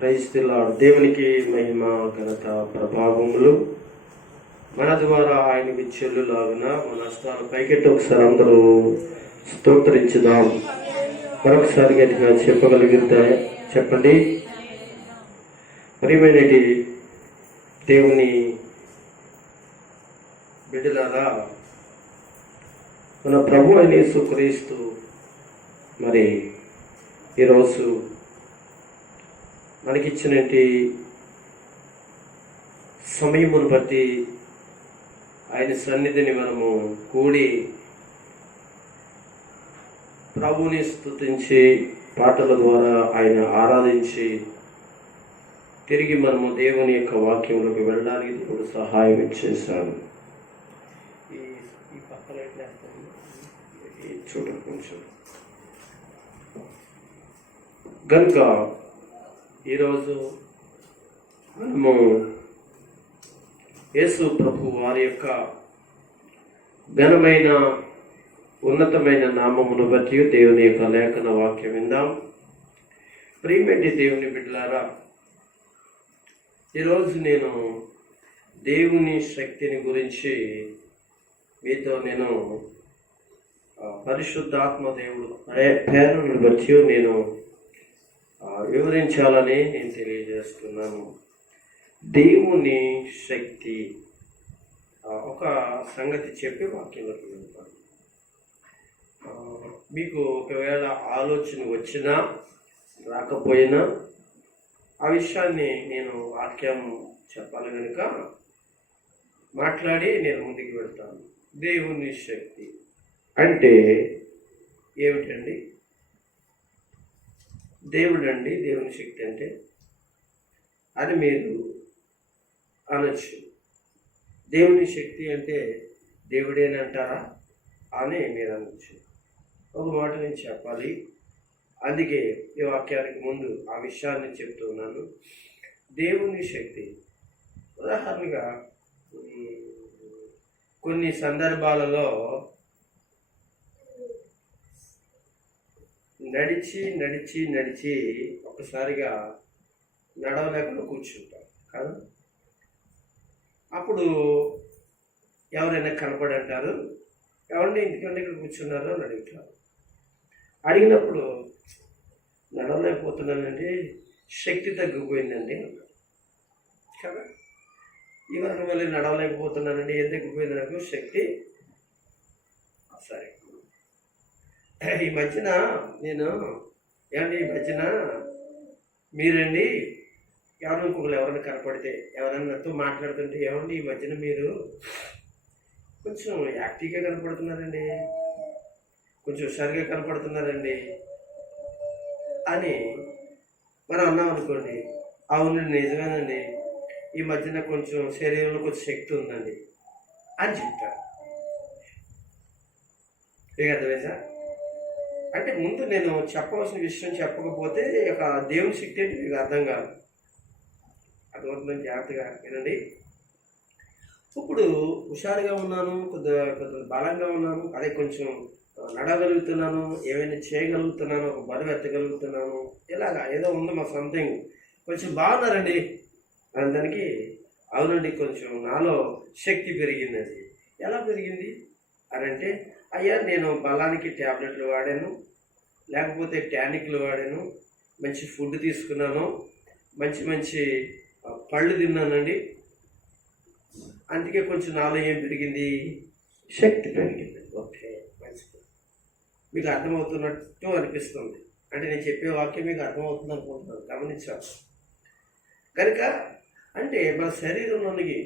Praise the lord. దేవునికి మహిమ ఘనత ప్రభావములు మన ద్వారా ఆయనకి చెల్లులాగున మన హస్తాలు పైకెట్టి ఒకసారి అందరూ స్తోత్రించుదాం. మరొకసారి గట్టిగా చెప్పగలిగితే చెప్పండి. ప్రియమైనటి దేవుని బిడ్డలారా, మన ప్రభు అయిన యేసుక్రీస్తు మరి ఈరోజు మనకిచ్చినటువంటి సమయమును బట్టి ఆయన సన్నిధిని మనము కూడి ప్రభుని స్తుతించి పాటల ద్వారా ఆయన ఆరాధించి తిరిగి మనము దేవుని యొక్క వాక్యంలోకి వెళ్ళడానికి దేవుడు సహాయం ఇచ్చేశాడు. ఈ పక్కన చూడండి కొంచెం. కనుక ఈరోజు మనము యేసు ప్రభు వారి యొక్క ఘనమైన ఉన్నతమైన నామమును బట్టి దేవుని యొక్క లేఖన వాక్యం విందాం. ప్రియమైన దేవుని బిడ్డలారా, ఈరోజు నేను దేవుని శక్తిని గురించి మీతో నేను పరిశుద్ధాత్మ దేవుడు పేరును బట్టి నేను వివరించాలని నేను తెలియజేస్తున్నాను. దేవుని శక్తి ఒక సంగతి చెప్పి వాక్యంలోకి వెళ్తాను. మీకు ఒకవేళ ఆలోచన వచ్చినా రాకపోయినా ఆ విషయాన్ని నేను వాక్యం చెప్పాలి కనుక మాట్లాడి నేను ముందుకు వెళ్తాను. దేవుని శక్తి అంటే ఏమిటండి? దేవుని శక్తి అంటే అది మీరు అనొచ్చు. దేవుని శక్తి అంటే దేవుడేనంటారా అని మీరు అనొచ్చు. ఒక మాట నేను చెప్పాలి, అందుకే ఈ వాక్యానికి ముందు ఆ విషయాన్ని చెప్తున్నాను. దేవుని శక్తి ఉదాహరణగా కొన్ని సందర్భాలలో నడిచి ఒకసారిగా నడవలేకుండా కూర్చుంటాం కదా. అప్పుడు ఎవరైనా కనపడి అంటారు, ఎవరిని ఎందుకంటే ఇక్కడ కూర్చున్నారు అని అడుగుతారు. అడిగినప్పుడు నడవలేకపోతున్నానంటే శక్తి తగ్గిపోయిందండి అన్నారు కదా. ఇవాళ మళ్ళీ నడవలేకపోతున్నానండి, ఏం తగ్గిపోయింది నాకు శక్తి. సరే, ఈ మధ్యన నేను ఏమండి ఈ మధ్యన మీరండి ఎవరైనా కనపడితే ఎవరైనా నాతో మాట్లాడుతుంటే, ఏమండి ఈ మధ్యన మీరు కొంచెం యాక్టివ్గా కనపడుతున్నారండి, కొంచెం హుషారుగా కనపడుతున్నారండి అని మనం అన్నాం అనుకోండి. అవునండి, నిజమేనండి, ఈ మధ్యన కొంచెం శరీరంలో కొంచెం శక్తి ఉందండి అని చెప్తారు. ఇక అర్థమైందా? అంటే ముందు నేను చెప్పవలసిన విషయం చెప్పకపోతే ఒక దేవుని శక్తి అంటే మీకు అర్థం కాదు. అర్థమవుతుందని జాగ్రత్తగా వినండి. ఇప్పుడు హుషారుగా ఉన్నాను, కొద్దిగా బలంగా ఉన్నాను, అదే కొంచెం నడగలుగుతున్నాను, ఏమైనా చేయగలుగుతున్నాను, ఒక బరువు ఎత్తగలుగుతున్నాను, ఇలాగా ఏదో ఉంది మా సంథింగ్, కొంచెం బాగున్నారండి దానికి. అవునండి, కొంచెం నాలో శక్తి పెరిగిందండి. ఎలా పెరిగింది అని అంటే, అయ్యా నేను బలానికి ట్యాబ్లెట్లు వాడాను, లేకపోతే టానిక్లు వాడాను, మంచి ఫుడ్ తీసుకున్నాను, మంచి పళ్ళు తిన్నానండి, అందుకే కొంచెం నాలో ఏం పెరిగింది, శక్తి పెరిగింది. ఓకే, మంచిది. మీకు అర్థమవుతున్నట్టు అనిపిస్తుంది. అంటే నేను చెప్పే వాక్యం మీకు అర్థమవుతుంది అనుకుంటున్నాను, గమనించాలి. కనుక అంటే మన శరీరంలోనికి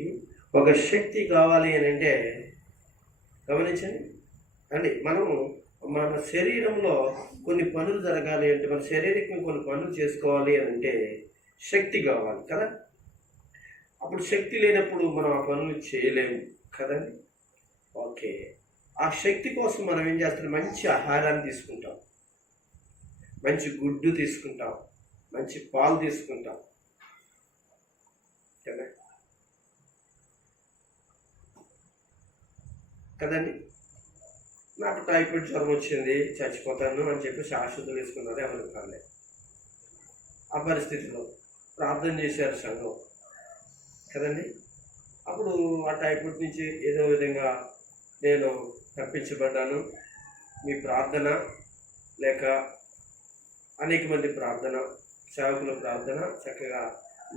ఒక శక్తి కావాలి అని అంటే గమనించండి. అంటే మన శరీరంలో కొన్ని పనులు జరగాలి అంటే, మన శరీరం కొన్ని పనులు చేసుకోవాలి అని అంటే శక్తి కావాలి కదా. అప్పుడు శక్తి లేనప్పుడు మనం ఆ పనులు చేయలేము కదండి. ఓకే, ఆ శక్తి కోసం మనం ఏం చేస్తాం? మంచి ఆహారాన్ని తీసుకుంటాం, మంచి గుడ్డు తీసుకుంటాం, మంచి పాలు తీసుకుంటాం కదా కదండి. నాకు టైఫాయిడ్ జ్వరం వచ్చింది, చచ్చిపోతాను అని చెప్పి శాశ్వతం వేసుకున్నారు, ఎవరు కాలేదు. ఆ పరిస్థితిలో ప్రార్థన చేశారు సంఘం కదండి. అప్పుడు ఆ టైపుటి నుంచి ఏదో విధంగా నేను తప్పించబడ్డాను. మీ ప్రార్థన లేక అనేక మంది ప్రార్థన, సేవకుల ప్రార్థన చక్కగా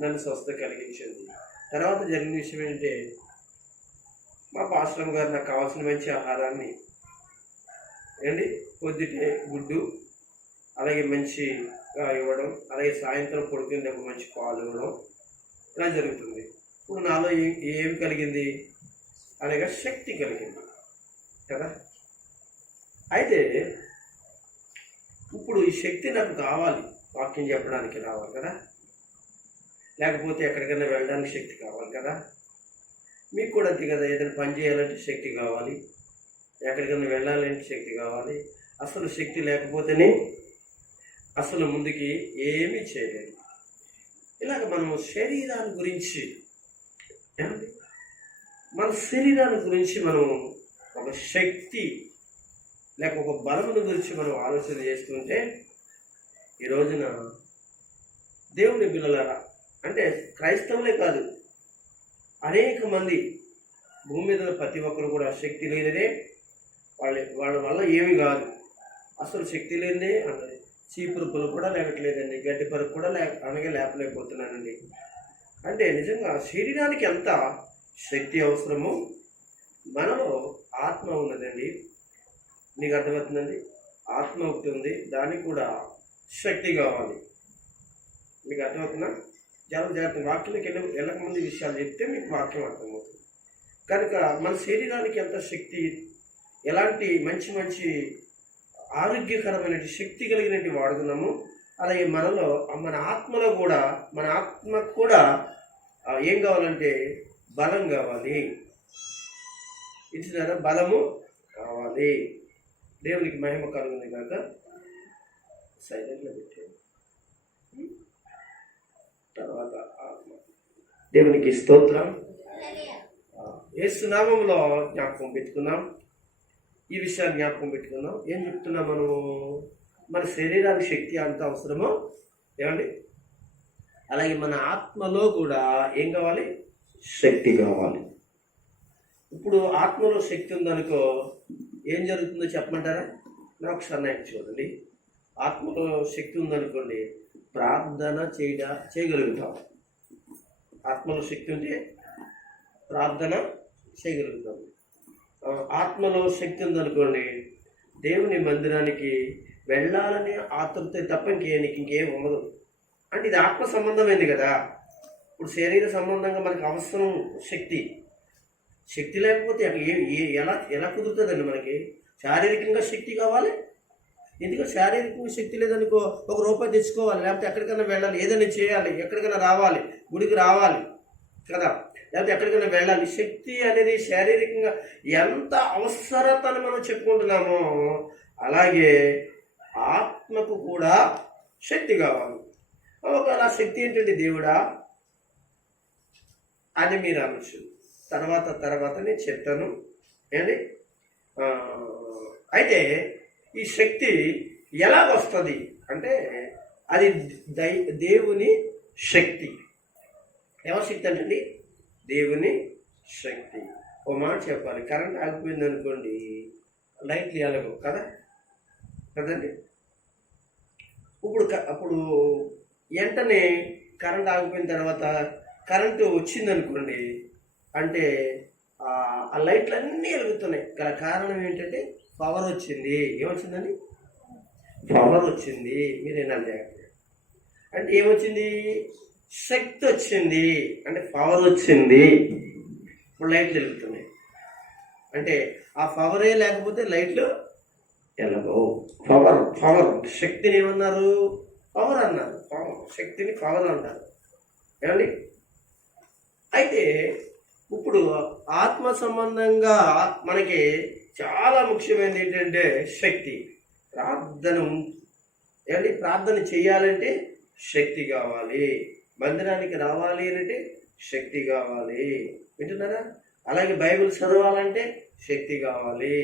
నన్ను స్వస్థత కలిగించింది. తర్వాత జరిగిన విషయం ఏంటంటే, మా పాస్టర్ గారు నాకు కావాల్సిన మంచి ఆహారాన్ని పొద్దుటే గుడ్డు అలాగే మంచిగా ఇవ్వడం, అలాగే సాయంత్రం పడుకుని ఒక మంచి పాలు ఇవ్వడం ఇలా జరుగుతుంది. ఇప్పుడు నాలో ఏమి కలిగింది అలాగే శక్తి కలిగింది కదా. అయితే ఇప్పుడు ఈ శక్తి నాకు కావాలి, వాక్యం చెప్పడానికి రావాలి కదా, లేకపోతే ఎక్కడికైనా వెళ్ళడానికి శక్తి కావాలి కదా. మీకు కూడా అంతే కదా, ఏదైనా పని చేయాలంటే శక్తి కావాలి, ఎక్కడికైనా వెళ్ళాలంటే శక్తి కావాలి. అసలు శక్తి లేకపోతేనే అసలు ముందుకి ఏమీ చేయలేదు. ఇలాగ మనం శరీరాన్ని గురించి మన శరీరాన్ని గురించి మనం ఒక శక్తి లేక ఒక బలమును గురించి మనం ఆలోచన చేస్తుంటే, ఈ రోజున దేవుని పిల్లలారా, అంటే క్రైస్తవులే కాదు, అనేక మంది భూమి మీద ప్రతి ఒక్కరు కూడా శక్తి లేనిదే వాళ్ళ వల్ల ఏమి కాదు, అసలు శక్తి లేనిదే అన్నది. చీపురుపులు కూడా లేకట్లేదండి, గడ్డి పరుపు కూడా అనగా లేపలేకపోతున్నానండి. అంటే నిజంగా శరీరానికి ఎంత శక్తి అవసరమో మనలో ఆత్మ ఉన్నదండి. నీకు అర్థమవుతుందండి, ఆత్మ ఒకటి ఉంది, దానికి కూడా శక్తి కావాలి. మీకు అర్థమవుతుందా? జాగ్రత్త వాక్యంలోకి వెళ్ళకముందు విషయాలు చెప్తే మీకు వాక్యం అర్థమవుతుంది. కనుక మన శరీరానికి ఎంత శక్తి, ఎలాంటి మంచి మంచి ఆరోగ్యకరమైన శక్తి కలిగినట్టు వాడుతున్నాము, అలాగే మన ఆత్మలో కూడా, మన ఆత్మకు కూడా ఏం కావాలంటే బలం కావాలి. ఇచ్చినారా? బలము కావాలి. దేవునికి మహిమ కలుగుతుంది కాక సైలెంట్లో పెట్టాడు. తర్వాత ఆత్మ. దేవునికి స్తోత్రం. యేసు నామములో జ్ఞాపకం పెట్టుకున్నాం, ఈ విషయాన్ని జ్ఞాపకం పెట్టుకున్నాం. ఏం చెప్తున్నాం మనము? మన శరీరానికి శక్తి అంత అవసరమో ఏమండి, అలాగే మన ఆత్మలో కూడా ఏం కావాలి? శక్తి కావాలి. ఇప్పుడు ఆత్మలో శక్తి ఉందనుకో ఏం జరుగుతుందో చెప్పమంటారా? నాకు ఒకసారి చూడండి. ఆత్మలో శక్తి ఉందనుకోండి, ప్రార్థన చేయగలుగుతాం. ఆత్మలో శక్తి ఉంటే ప్రార్థన చేయగలుగుతాం. ఆత్మలో శక్తి ఉందనుకోండి, దేవుని మందిరానికి వెళ్ళాలని ఆతృత తప్ప ఇంకేం ఉండదు. అంటే ఇది ఆత్మ సంబంధమైంది కదా. ఇప్పుడు శరీర సంబంధంగా మనకు అవసరం శక్తి. శక్తి లేకపోతే ఎలా కుదురుతుందండి? మనకి శారీరకంగా శక్తి కావాలి. ఎందుకంటే శారీరకంగా శక్తి లేదనుకో, ₹1 తెచ్చుకోవాలి, లేకపోతే ఎక్కడికైనా వెళ్ళాలి, ఏదైనా చేయాలి, ఎక్కడికైనా రావాలి, గుడికి రావాలి కదా, లేకపోతే ఎక్కడికైనా వెళ్ళాలి. శక్తి అనేది శారీరకంగా ఎంత అవసరతను మనం చెప్పుకుంటున్నామో, అలాగే ఆత్మకు కూడా శక్తి కావాలి. ఒకవేళ శక్తి ఏంటంటే దేవుడా అని మీరు అనొచ్చు. తర్వాత నేను చెప్తాను ఏంటి. అయితే ఈ శక్తి ఎలా వస్తుంది అంటే, అది దేవుని శక్తి. ఎవరి శక్తి అంటే దేవుని శక్తి. ఓ మాట చెప్పాలి, కరెంట్ ఆగిపోయింది అనుకోండి, లైట్లు ఎలాగో కదండి. అప్పుడు వెంటనే కరెంట్ ఆగిపోయిన తర్వాత కరెంటు వచ్చిందనుకోండి, అంటే ఆ లైట్లు అన్నీ వెలుగుతున్నాయి. కారణం ఏంటంటే పవర్ వచ్చింది. ఏమొచ్చిందండి? పవర్ వచ్చింది. మీరేనండి అంటే ఏమొచ్చింది? శక్తి వచ్చింది, అంటే పవర్ వచ్చింది. ఇప్పుడు లైట్లు వెలుగుతున్నాయి అంటే ఆ పవరే లేకపోతే లైట్లు ఎలాగో. పవర్ శక్తిని ఏమన్నారు? పవర్ అన్నారు. శక్తిని పవర్ అంటారు ఏమండి. అయితే ఇప్పుడు ఆత్మ సంబంధంగా మనకి చాలా ముఖ్యమైనది ఏంటంటే శక్తి. ప్రార్థన చేయాలంటే శక్తి కావాలి. మందిరానికి రావాలి అంటే శక్తి కావాలి. వింటున్నారా? అలాగే బైబిల్ చదవాలంటే శక్తి కావాలి.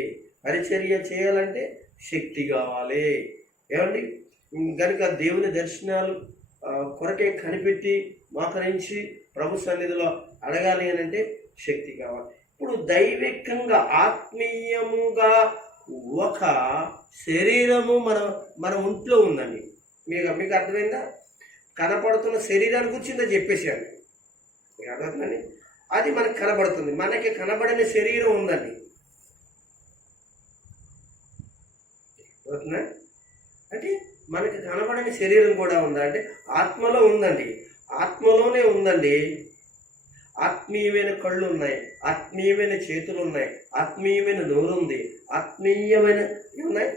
పరిచర్య చేయాలంటే శక్తి కావాలి. ఏమండి? కనుక దేవుని దర్శనాలు కొరకే కనిపెట్టి మోకరించి ప్రభు సన్నిధిలో అడగాలి అని అంటే శక్తి కావాలి. ఇప్పుడు దైవికంగా ఆత్మీయముగా ఒక శరీరము మన ఒంట్లో ఉందండి. మీకు అర్థమైందా? కనపడుతున్న శరీరాన్ని గురించి చెప్పేసాను, మీకు అర్థమవుతుందండి. అది మనకు కనబడుతుంది. మనకి కనబడని శరీరం ఉందండి. అవుతుందా? అంటే మనకి కనబడని శరీరం కూడా ఉందా అంటే ఆత్మలో ఉందండి. ఆత్మలోనే ఉందండి. ఆత్మీయమైన కళ్ళు ఉన్నాయి, ఆత్మీయమైన చేతులు ఉన్నాయి, ఆత్మీయమైన నోరు ఉంది, ఆత్మీయమైన ఏమున్నాయి,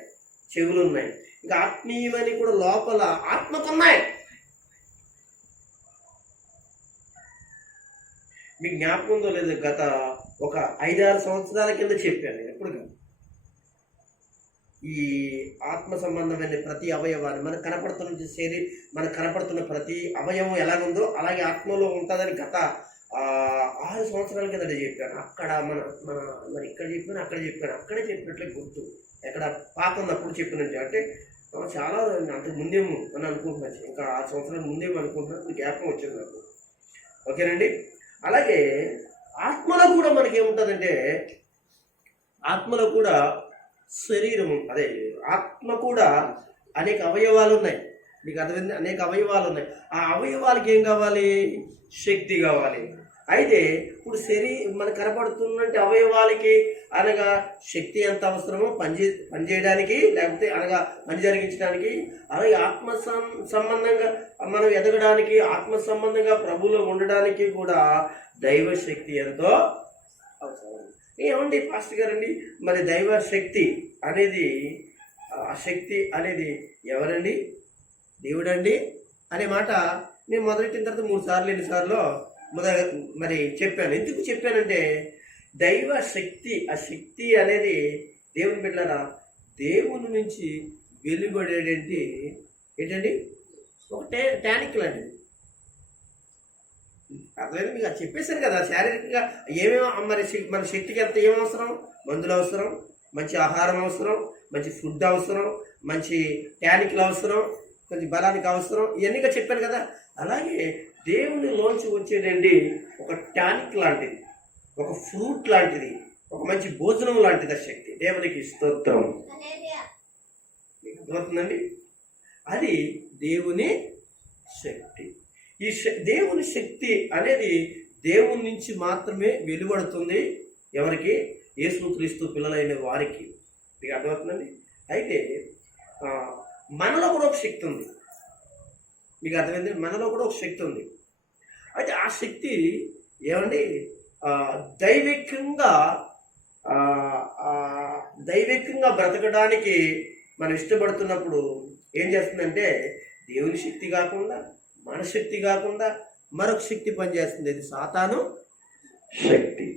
చెవులు ఉన్నాయి. ఇంకా ఆత్మీయమైన కూడా లోపల ఆత్మకున్నాయి. మీకు జ్ఞాపకం ఉందో లేదు, గత ఒక 5-6 సంవత్సరాల కింద చెప్పాను నేను. ఎప్పుడు ఈ ఆత్మ సంబంధమైన ప్రతి అవయవాన్ని మనకు కనపడుతున్న ప్రతి అవయవం ఎలాగుందో అలాగే ఆత్మలో ఉంటుందని గత 6 సంవత్సరాల కింద చెప్పాను. అక్కడ మరి ఇక్కడ చెప్పాను, అక్కడ చెప్పాను, అక్కడే చెప్పినట్లే గుర్తు. ఎక్కడ పాత ఉన్నప్పుడు చెప్పినట్టు అంటే చాలా అంతకు ముందేమో అని అనుకుంటున్నాను. ఇంకా 6 సంవత్సరాల ముందేమో అనుకుంటున్నాను. జ్ఞాపకం వచ్చింది నాకు. ఓకేనండి. అలాగే ఆత్మలో కూడా మనకి ఏముంటుందంటే, ఆత్మలో కూడా శరీరం ఆత్మ కూడా అనేక అవయవాలు ఉన్నాయి. మీకు అర్థమైంది? అనేక అవయవాలు ఉన్నాయి. ఆ అవయవాలకి ఏం కావాలి? శక్తి కావాలి. అయితే ఇప్పుడు మనకు కనపడుతున్నట్టు అవయవాలకి అనగా శక్తి ఎంత అవసరమో పనిచేయడానికి, లేకపోతే అనగా పని జరిగించడానికి, అలాగే ఆత్మ సంబంధంగా మనం ఎదగడానికి, ఆత్మ సంబంధంగా ప్రభువులో ఉండడానికి కూడా దైవ శక్తి ఎంతో అవసరం. ఏమండి పాస్టర్ గారండి, మరి దైవ శక్తి అనేది, ఆ శక్తి అనేది ఎవరండి? దేవుడండి అనే మాట నేను మొదలెట్టిన తర్వాత 3 సార్లు ఎన్నిసార్లు మరి చెప్పాను. ఎందుకు చెప్పానంటే దైవ శక్తి, ఆ శక్తి అనేది దేవుని బిడ్డలారా దేవుని నుంచి వెలువడేటి ఏంటండి? ఒక టానిక్ లాంటిది. అర్థమైంది? మీకు అది చెప్పేశాను కదా. శారీరకంగా మరి మన శక్తికి ఎంత ఏమవసరం? మందులు అవసరం, మంచి ఆహారం అవసరం, మంచి ఫుడ్ అవసరం, మంచి టానిక్లు అవసరం, కొంచెం బలానికి అవసరం, ఇవన్నీగా చెప్పాను కదా. అలాగే దేవునిలోంచి వచ్చేదండి ఒక టానిక్ లాంటిది, ఒక ఫ్రూట్ లాంటిది, ఒక మంచి భోజనం లాంటిది ఆ శక్తి. దేవునికి స్తోత్రం. మీకు అర్థమవుతుందండి? అది దేవుని శక్తి. ఈ దేవుని శక్తి అనేది దేవుని నుంచి మాత్రమే వెలువడుతుంది. ఎవరికి? యేసుక్రీస్తు పిల్లలైన వారికి. మీకు అర్థమవుతుందండి? అయితే మనలో కూడా ఒక శక్తి ఉంది. మీకు అర్థమైంది? మనలో కూడా ఒక శక్తి ఉంది. అయితే ఆ శక్తి ఏమండి దైవికంగా బ్రతకడానికి మనం ఇష్టపడుతున్నప్పుడు ఏం చేస్తుందంటే దేవుని శక్తి కాకుండా, మన శక్తి కాకుండా మరొక శక్తి పనిచేస్తుంది. అది సాతాను శక్తి.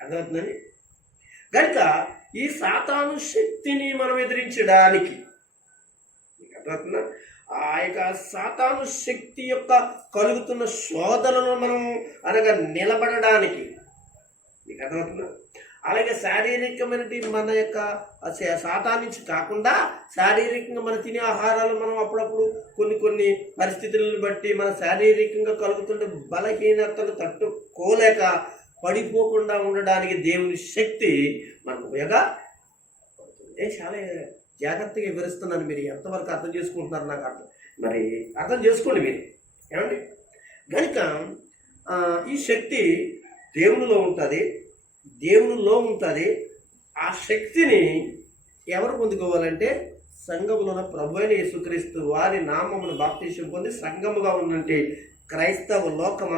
అర్థమవుతుందండి? కనుక ఈ సాతాను శక్తిని మనం ఎదిరించడానికి, అర్థమవుతుందా, ఆ యొక్క సాతాను శక్తి యొక్క కలుగుతున్న శోధనను మనం అనగా నిలబడడానికి, మీకు అర్థమవుతుందా, అలాగే శారీరకమైనటి మన యొక్క సాతాను నుంచి కాకుండా శారీరకంగా మనం తినే ఆహారాలు మనం అప్పుడప్పుడు కొన్ని పరిస్థితులను బట్టి మన శారీరకంగా కలుగుతున్న బలహీనతలు తట్టుకోలేక పడిపోకుండా ఉండడానికి దేవుని శక్తి మనకు ఉపయోగపడుతుంది. చాలా జాగ్రత్తగా వివరిస్తున్నాను. మీరు ఎంతవరకు అర్థం చేసుకుంటున్నారు నాకు మరి అర్థం చేసుకోండి మీరు. ఏమండి? కనుక ఈ శక్తి దేవునిలో ఉంటుంది. ఆ శక్తిని ఎవరు పొందుకోవాలంటే సంఘములో ఉన్న ప్రభువైన యేసుక్రీస్తు వారి నామమును బాప్తిసం పొంది సంఘముగా ఉన్నంటే క్రైస్తవ లోకం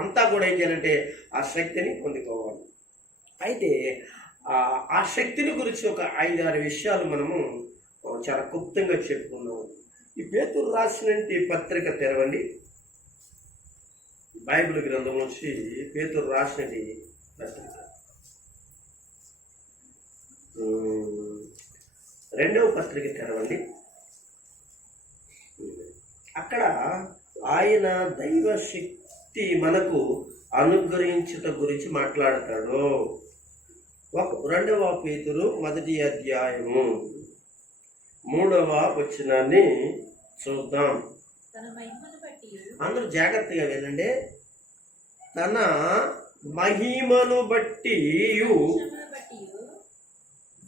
అంతా కూడా ఏం చేయాలంటే ఆ శక్తిని పొందుకోవాలి. అయితే ఆ శక్తిని గురించి ఒక 5-6 విషయాలు మనము చాలా క్లుప్తంగా చెప్పుకున్నాము. ఈ పేతురు రాసినటువంటి పత్రిక తెరవండి. బైబిల్ గ్రంథం నుంచి పేతురు రాసినటువంటి పత్రిక 2వ పత్రిక తెరవండి. అక్కడ ఆయన దైవ శక్తి మనకు అనుగ్రహించుట గురించి మాట్లాడతాడు. 2వ పేతురు 1వ అధ్యాయము 3వ వచనాన్ని చూద్దాం. అందరూ జాగ్రత్తగా వినండి. తన మహిమను బట్టి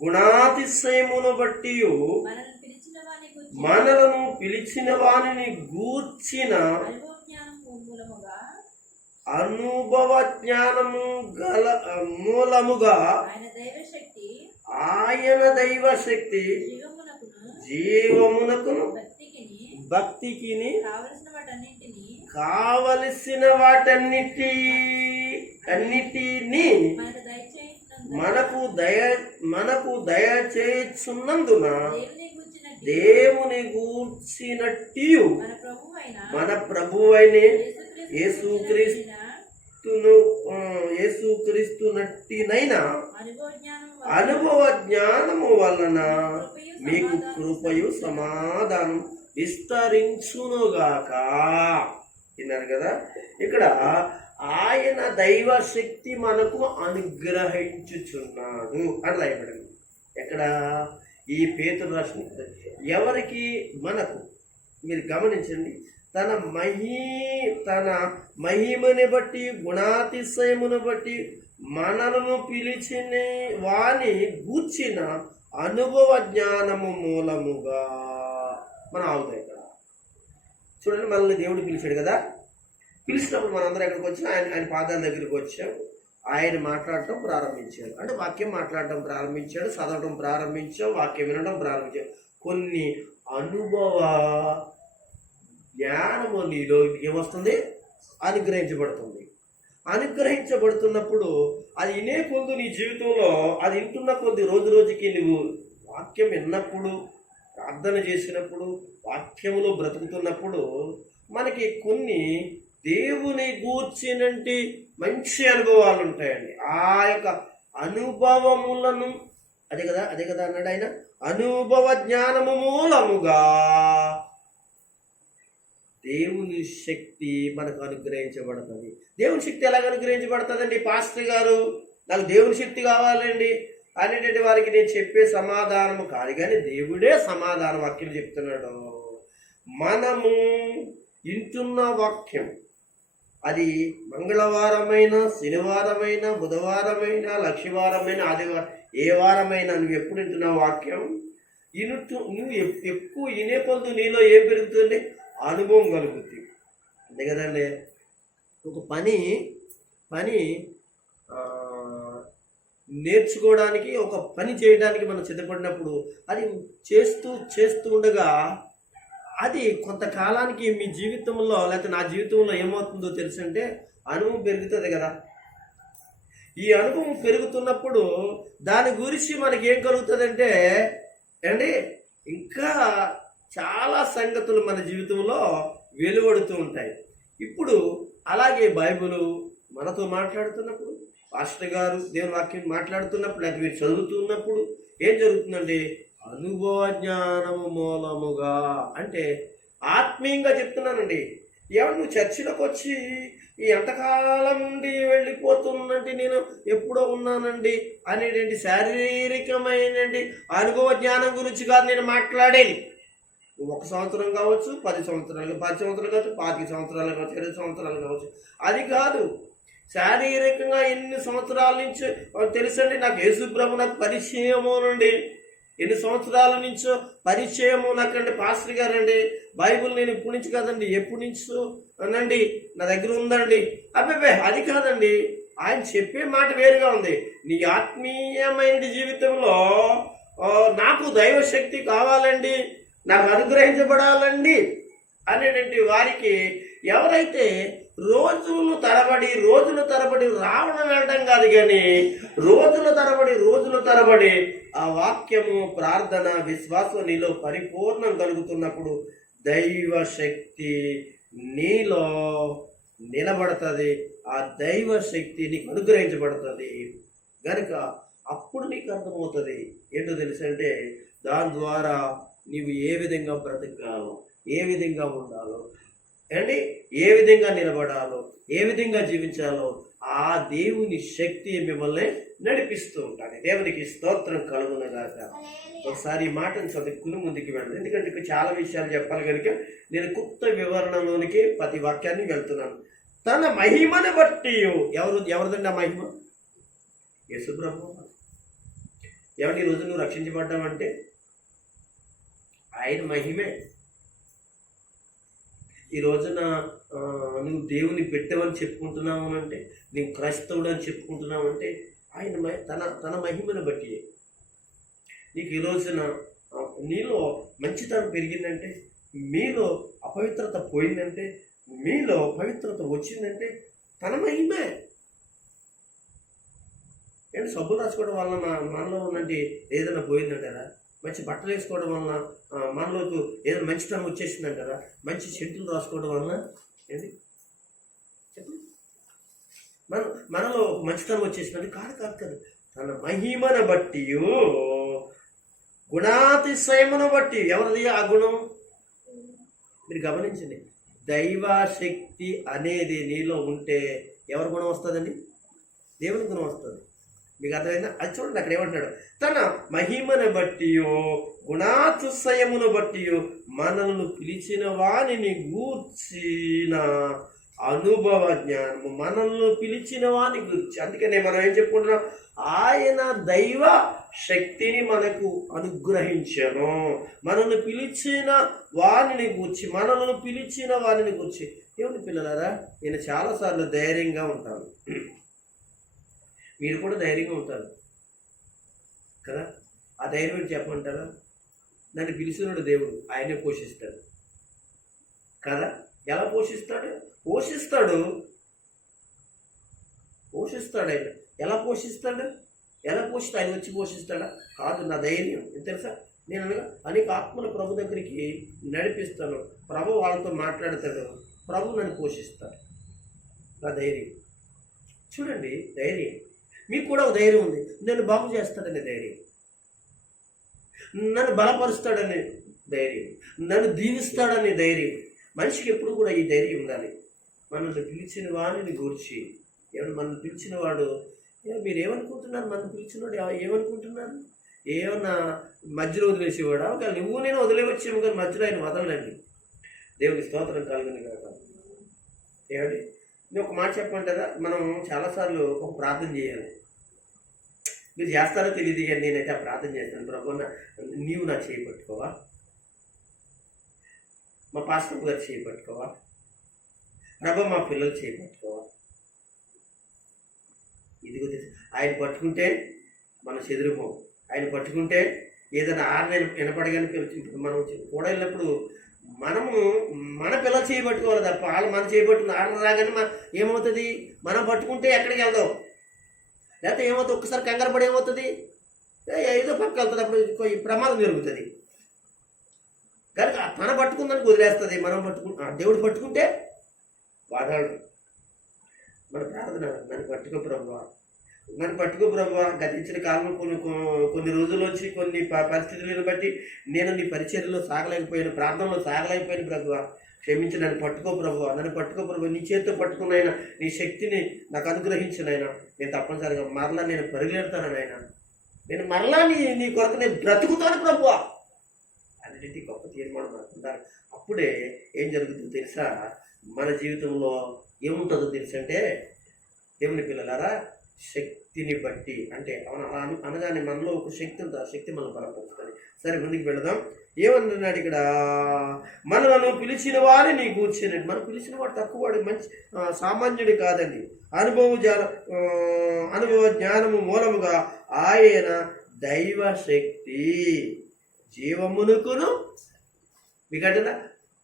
గుణాతిశయమును బట్టి మనలను పిలిచిన వానిని గూర్చిన అనుభవ జ్ఞానము గల మూలముగా ఆయన దైవ శక్తి జీవమునకును భక్తికిని కావలసిన వాటన్నిటిని మనకు దయచేయుచున్నందున దేవుని గూర్చినట్టు మన ప్రభువైన యేసుక్రీస్తునట్టినైనా అనుభవ జ్ఞానము వలన మీకు కృపయు సమాధానం విస్తరించునుగాక. విన్నారు కదా, ఇక్కడ ఆయన దైవ శక్తి మనకు అనుగ్రహించుచున్నాడు అని రాయబడింది. ఎక్కడ? ఈ పేతురు రాసిన ఎవరికి? మనకు. మీరు గమనించండి, తన మహిమని బట్టి గుణాతిశయమును బట్టి మనలను పిలిచిన వాని గూర్చిన అనుభవ జ్ఞానము మూలముగా మనం ఆగుతాయి కదా. చూడండి, మనల్ని దేవుడు పిలిచాడు కదా. పిలిచినప్పుడు మనందరం ఎక్కడికి వచ్చి ఆయన పాదాల దగ్గరికి వచ్చాం. ఆయన మాట్లాడటం ప్రారంభించాడు. అంటే వాక్యం మాట్లాడటం ప్రారంభించాడు, చదవటం ప్రారంభించాం, వాక్యం వినడం ప్రారంభించాడు. కొన్ని అనుభవ జ్ఞానము నీలో ఏమొస్తుంది? అనుగ్రహించబడుతుంది. అనుగ్రహించబడుతున్నప్పుడు అది వినే కొద్ది నీ జీవితంలో అది వింటున్న కొద్ది రోజు రోజుకి నువ్వు వాక్యం విన్నప్పుడు, ప్రార్థన చేసినప్పుడు, వాక్యములో బ్రతుకుతున్నప్పుడు మనకి కొన్ని దేవుని గూర్చినంటి మంచి అనుభవాలు ఉంటాయండి. ఆ యొక్క అనుభవములను అదే కదా అన్నాడు ఆయన, అనుభవ జ్ఞానము మూలముగా దేవుని శక్తి మనకు అనుగ్రహించబడుతుంది. దేవుని శక్తి ఎలాగ అనుగ్రహించబడుతుందండి? పాస్టర్ గారు నాకు దేవుని శక్తి కావాలండి అనేటువంటి వారికి నేను చెప్పే సమాధానము కాదు, కానీ దేవుడే సమాధాన వాక్యం చెప్తున్నాడు. మనము వింటున్న వాక్యం అది మంగళవారమైన, శనివారమైన, బుధవారమైన, లక్షవారమైన, ఆదివారం, ఏ వారమైనా నువ్వు ఎప్పుడు వింటున్నావు వాక్యం నువ్వు ఎక్కువ వినే కొద్ది నీలో ఏం పెరుగుతుంది? అనుభవం కలుగుతుంది. అంతే కదండి. ఒక పని నేర్చుకోవడానికి, ఒక పని చేయడానికి మనం సిద్ధపడినప్పుడు అది చేస్తూ ఉండగా అది కొంతకాలానికి మీ జీవితంలో లేకపోతే నా జీవితంలో ఏమవుతుందో తెలుసంటే అనుభవం పెరుగుతుంది కదా. ఈ అనుభవం పెరుగుతున్నప్పుడు దాని గురించి మనకి ఏం కలుగుతుందంటే అండి, ఇంకా చాలా సంగతులు మన జీవితంలో వెలువడుతూ ఉంటాయి. ఇప్పుడు అలాగే బైబిల్ మనతో మాట్లాడుతున్నప్పుడు, పాస్టర్ గారు దేవుని వాక్యం మాట్లాడుతున్నప్పుడు, అది మీరు చదువుతున్నప్పుడు ఏం జరుగుతుందండి? అనుభవ జ్ఞానము మూలముగా. అంటే ఆత్మీయంగా చెప్తున్నానండి. ఏమన్నా నువ్వు చర్చిలోకి వచ్చి ఈ ఎంతకాలం నుండి వెళ్ళిపోతున్నంటే నేను ఎప్పుడో ఉన్నానండి అనేటువంటి శారీరకమైనటువంటి అనుభవ జ్ఞానం గురించి కాదు నేను మాట్లాడేది. 1 సంవత్సరం కావచ్చు, 10 సంవత్సరాలు కావచ్చు, 25 సంవత్సరాలు కావచ్చు, 20 సంవత్సరాలు కావచ్చు, అది కాదు. శారీరకంగా ఎన్ని సంవత్సరాల నుంచి తెలుసండి నాకు యేసు ప్రభు నాకు పరిచయమోనండి. ఎన్ని సంవత్సరాల నుంచో పరిచయము నాకండి. పాస్టర్ గారండి బైబిల్ నేను ఇప్పటి నుంచి కాదండి, ఎప్పటి నుంచో అనండి నా దగ్గర ఉందండి. అబ్బాయి అది కాదండి, ఆయన చెప్పే మాట వేరుగా ఉంది. నీ ఆత్మీయమైన జీవితంలో నాకు దైవశక్తి కావాలండి, నాకు అనుగ్రహించబడాలండి అనేటువంటి వారికి ఎవరైతే రోజుల తరబడి రావడం వెళ్ళడం కాదు, కానీ రోజుల తరబడి ఆ వాక్యము, ప్రార్థన, విశ్వాసం నీలో పరిపూర్ణం కలుగుతున్నప్పుడు దైవ శక్తి నీలో నిలబడుతుంది. ఆ దైవ శక్తి నీకు అనుగ్రహించబడుతుంది కనుక అప్పుడు నీకు అర్థమవుతుంది ఏంటో తెలుసంటే దాని ద్వారా నీవు ఏ విధంగా బ్రతకాలో, ఏ విధంగా ఉండాలో. ఏమండి ఏ విధంగా నిలబడాలో, ఏ విధంగా జీవించాలో ఆ దేవుని శక్తి మిమ్మల్ని నడిపిస్తూ ఉంటుంది. దేవునికి స్తోత్రం కలుగునగాక. ఒకసారి ఈ మాటను చదువుకుని ముందుకు వెళ్ళదు, ఎందుకంటే ఇక్కడ చాలా విషయాలు చెప్పాలి కనుక నేను కొత్త వివరణలోనికి ప్రతి వాక్యాన్ని వెళ్తున్నాను. తన మహిమను బట్టి ఎవరిదండి ఆ మహిమ? యేసు ప్రభువు. ఎవరి రోజు నువ్వు రక్షించబడ్డావంటే ఆయన మహిమే. ఈ రోజున నువ్వు దేవుని పెట్టవని చెప్పుకుంటున్నావు అంటే, నువ్వు క్రైస్తవుడు అని చెప్పుకుంటున్నావు అంటే ఆయన తన మహిమను బట్టి. నీకు ఈ రోజున నీలో మంచితనం పెరిగిందంటే, మీలో అపవిత్రత పోయిందంటే, మీలో పవిత్రత వచ్చిందంటే తన మహిమే. ఏంటి సబ్బులు రాసుకోవడం వలన మనలో ఉన్నది ఏదైనా పోయిందంటారా? మంచి బట్టలు వేసుకోవడం వలన మనలోకి ఏదైనా మంచితనం వచ్చేసిందంటారా? మంచి సెంటులు రాసుకోవడం వలన ఏంటి చెప్పండి, మనలో మంచితనం వచ్చేసిందంటే కాదు. తన మహిమను బట్టి, గుణాతిశయమును బట్టి. ఎవరిది ఆ గుణం? మీరు గమనించండి, దైవశక్తి అనేది నీలో ఉంటే ఎవరి గుణం వస్తుందండి? దేవుని గుణం వస్తుంది. మీకు అర్థమైందా? అది చూడండి, అక్కడ ఏమంటున్నాడు, తన మహిమను బట్టి, గుణాతిశయమును బట్టి మనల్ని పిలిచిన వానిని గూర్చిన అనుభవ జ్ఞానము. మనల్ని పిలిచిన వాని గురించి. అందుకనే మనం ఏం చెప్పుకుంటున్నాం? ఆయన దైవ శక్తిని మనకు అనుగ్రహించను. మనల్ని పిలిచిన వానిని గూర్చి. దేవుని పిల్లలారా, నేను చాలాసార్లు ధైర్యంగా ఉంటాను, మీరు కూడా ధైర్యంగా ఉంటారు కదా. ఆ ధైర్యం చెప్పమంటారా? నన్ను పిలిచినోడు దేవుడు, ఆయనే పోషిస్తాడు కదా. ఎలా పోషిస్తాడు? పోషిస్తాడు ఆయన. ఎలా పోషిస్తాడు? ఆయన వచ్చి పోషిస్తాడా? కాదు. నా ధైర్యం తెలుసా, నేను అనగా అనేక ఆత్మల ప్రభు దగ్గరికి నడిపిస్తాను, ప్రభు వాళ్ళతో మాట్లాడతాడు, ప్రభు నన్ను పోషిస్తాడు. నా ధైర్యం చూడండి. ధైర్యం మీకు కూడా ఒక ధైర్యం ఉంది, నన్ను బాగు చేస్తాడనే ధైర్యం, నన్ను బలపరుస్తాడనే ధైర్యం, నన్ను దీవిస్తాడనే ధైర్యం. మనిషికి ఎప్పుడు కూడా ఈ ధైర్యం ఉండాలి. మనల్ని పిలిచిన వాడిని గూర్చి. మనల్ని పిలిచిన వాడు, మీరు ఏమనుకుంటున్నారు? మనల్ని పిలిచిన వాడు ఏమనుకుంటున్నారు? ఏమన్నా మధ్యలో వదిలేసేవాడా? ఒక నువ్వు నేను వదిలేవచ్చాము, కానీ మధ్యలో ఆయన వదలండి. దేవుని స్తోత్రం కలుగుని కాక. ఏమండి, నేను ఒక మాట చెప్పమంటారా? మనం చాలాసార్లు ఒక ప్రార్థన చేయాలి. మీరు చేస్తారో తెలియదు, కానీ నేనైతే ఆ ప్రార్థన చేస్తాను. ప్రభు, నీవు నా చేయి పట్టుకోవా, మా పాస్టర్ గారు చేయి పట్టుకోవా, ప్రభు మా పిల్లలు చేయి పట్టుకోవా. ఇదిగో ఆయన పట్టుకుంటే మనం చెదిరిపోం. ఆయన పట్టుకుంటే ఏదైనా ఆరు వినపడగానే మనం కూడా వెళ్ళినప్పుడు మనము మన పిల్లలు చేయబట్టుకోవాలి తప్ప వాళ్ళు మనం చేయబట్టుకుని ఆర్డర్ రాగానే ఏమవుతుంది? మనం పట్టుకుంటే ఎక్కడికి వెళ్దాం, లేకపోతే ఏమవుతుంది? ఒక్కసారి కంగారు పడి ఏమవుతుంది? ఏదో పక్క వెళ్తుంది, అప్పుడు ప్రమాదం జరుగుతుంది. కనుక తన పట్టుకుందానికి వదిలేస్తుంది. మనం దేవుడు పట్టుకుంటే వాడాడు. మన ప్రార్థన, నన్ను పట్టుకో ప్రభువా. గతించిన కాలంలో కొన్ని రోజులు వచ్చి కొన్ని పరిస్థితులను బట్టి నేను నీ పరిచర్యలో సాగలేకపోయాను, ప్రార్థనలో సాగలేకపోయాను ప్రభువా, క్షమించి నన్ను పట్టుకో ప్రభువా. నీ చేతితో పట్టుకున్నాయినా, నీ శక్తిని నాకు అనుగ్రహించినైనా నేను తప్పనిసరిగా మరలా నేను పరిగెడతానైనా, నేను మరలా నీ కొరకు నేను బ్రతుకుతాను ప్రభువా. అన్నింటి గొప్ప తీర్మానం అనుకుంటారు. అప్పుడే ఏం జరుగుతుందో తెలుసా? మన జీవితంలో ఏముంటుందో తెలుసంటే, దేవుని పిల్లలారా, శక్తిని బట్టి. అంటే అనగానే మనలో ఒక శక్తి ఉంటుంది, ఆ శక్తి మనం బలపరుస్తుంది. సరే, ముందుకు వెళదాం. ఏమన్నాడు ఇక్కడ? మనలను పిలిచిన వారిని కూర్చున్నట్టు. మనం పిలిచిన వాడు తక్కువ వాడు, మంచి సామాన్యుడు కాదండి. అనుభవ జ్ఞానము మూలముగా ఆయన దైవ శక్తి జీవమునుకును. మీకంటే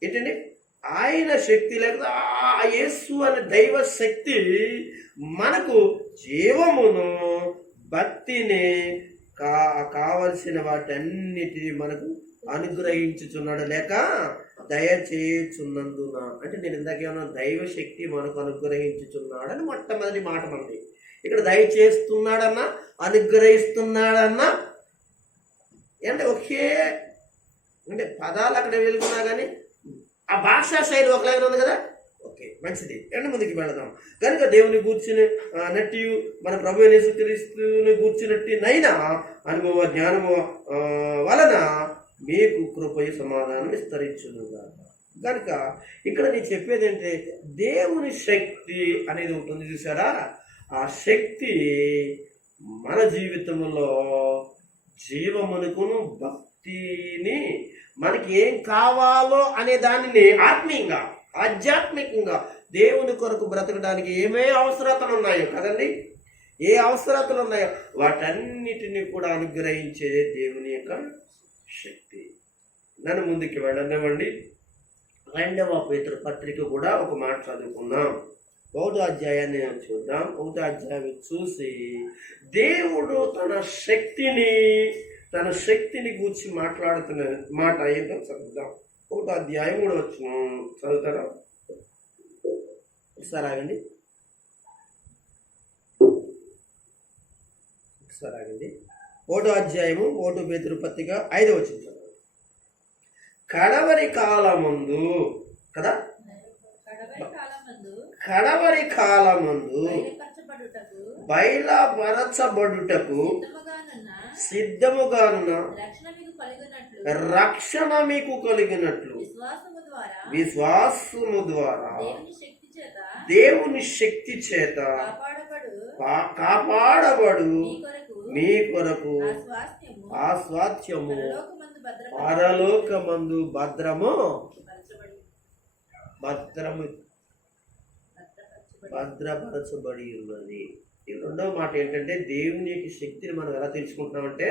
ఏంటండి? ఆయన శక్తి లేకపోతే ఆ యేసు అనే దైవ శక్తి మనకు జీవమును, భక్తిని, కావలసిన వాటన్నిటిని మనకు అనుగ్రహించుచున్నాడు, లేక దయచేయుచున్నందున. అంటే నేను ఇందాకేమన్నా దైవ శక్తి మనకు అనుగ్రహించుచున్నాడని మొట్టమొదటి మాట మనది. ఇక్కడ దయచేస్తున్నాడన్నా, అనుగ్రహిస్తున్నాడన్నా అంటే ఒకే, అంటే పదాలు అక్కడ వెలుగున్నా కానీ ఆ భాషా శైలి ఒకలాగా ఉంది కదా, ఓకే మంచిది. ముందుకు వెళదాం. కనుక దేవుని కూర్చుని నట్టి మన ప్రభు యేసుక్రీస్తుని కూర్చున్నట్టు నైనా అనుభవ జ్ఞానము వలన మీకు కృపయు సమాధానం విస్తరించునుగా. కనుక ఇక్కడ నేను చెప్పేది ఏంటంటే దేవుని శక్తి అనేది ఉంటుంది చూసారా, ఆ శక్తి మన జీవితంలో జీవమునకును భక్తిని మనకి ఏం కావాలో అనే దానిని ఆత్మీయంగా ఆధ్యాత్మికంగా దేవుని కొరకు బ్రతకడానికి ఏమే అవసరతలు ఉన్నాయో కదండి, ఏ అవసరతలు ఉన్నాయో వాటన్నిటిని కూడా అనుగ్రహించే దేవుని యొక్క శక్తి. నన్ను ముందుకు వెళ్ళనివ్వండి. 2వ పేతురు పత్రిక కూడా ఒక మాట చదువుకుందాం. 1వ అధ్యాయాన్ని చూద్దాం. 1వ అధ్యాయం చూసి దేవుడు తన శక్తిని గూర్చి మాట్లాడుతున్న మాట ఏంటో చదువుదాం. 1వ అధ్యాయం 3వ వచనం చదువుతారా? ఒకసారి ఆగండి. 1వ అధ్యాయము 1వ పేతురు పత్రిక 5వ వచనం కడవరి కాలమందు కదా, కడవరి కాలమందు బయలుపరచబడుటకు సిద్ధముగానున్న రక్షణ మీకు కలిగినట్లు విశ్వాసము ద్వారా దేవుని శక్తి చేత కాపాడబడు మీ కొరకు ఆ స్వాస్థ్యము పరలోకమందు భద్రపరచబడి ఉన్నది. ఈ 2వ మాట ఏంటంటే దేవుని యొక్క శక్తిని మనం ఎలా తెలుసుకుంటున్నామంటే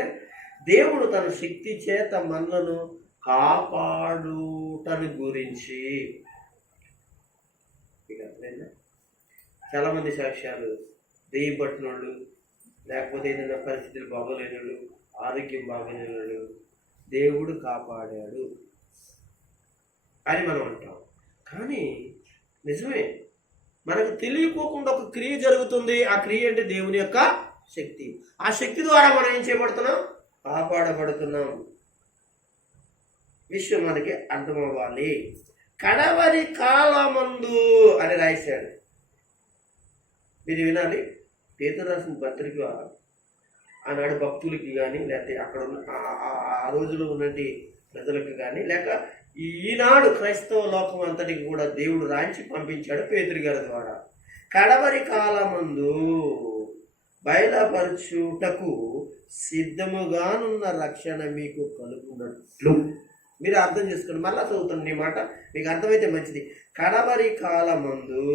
దేవుడు తన శక్తి చేత మనలను కాపాడుటను గురించి. మీకు అర్థమైందా? చాలా మంది సాక్ష్యాలు దెయ్యం పట్టినోళ్ళు, లేకపోతే ఏదైనా పరిస్థితులు బాగోలేనోళ్ళు, ఆరోగ్యం బాగోలేనోళ్ళు దేవుడు కాపాడాడు అని మనం అంటాం. కానీ నిజమే, మనకు తెలియకోకుండా ఒక క్రియ జరుగుతుంది. ఆ క్రియ అంటే దేవుని యొక్క శక్తి. ఆ శక్తి ద్వారా మనం ఏం చేయబడుతున్నాం? కాపాడబడుతున్నాం. విషయం మనకి అర్థమవ్వాలి. కడవరి కాలమందు అని రాశాడు. మీరు వినాలి. పేతురు రాసిన పత్రిక ఆనాడు భక్తులకి కానీ, లేకపోతే అక్కడ ఉన్న ఆ రోజులో ఉన్నటి ప్రజలకు కానీ, లేక ఈనాడు క్రైస్తవ లోకం అంతటికి కూడా దేవుడు రాయించి పంపించాడు పేతురు గారి ద్వారా. కడవరి కాలమందు బయలుపరచుటకు సిద్ధముగానున్న రక్షణ మీకు కలుగునట్లు. మీరు అర్థం చేసుకోండి. మళ్ళా చదువుతాను ఈ మాట, మీకు అర్థమైతే మంచిది. కడవరి కాలమందు,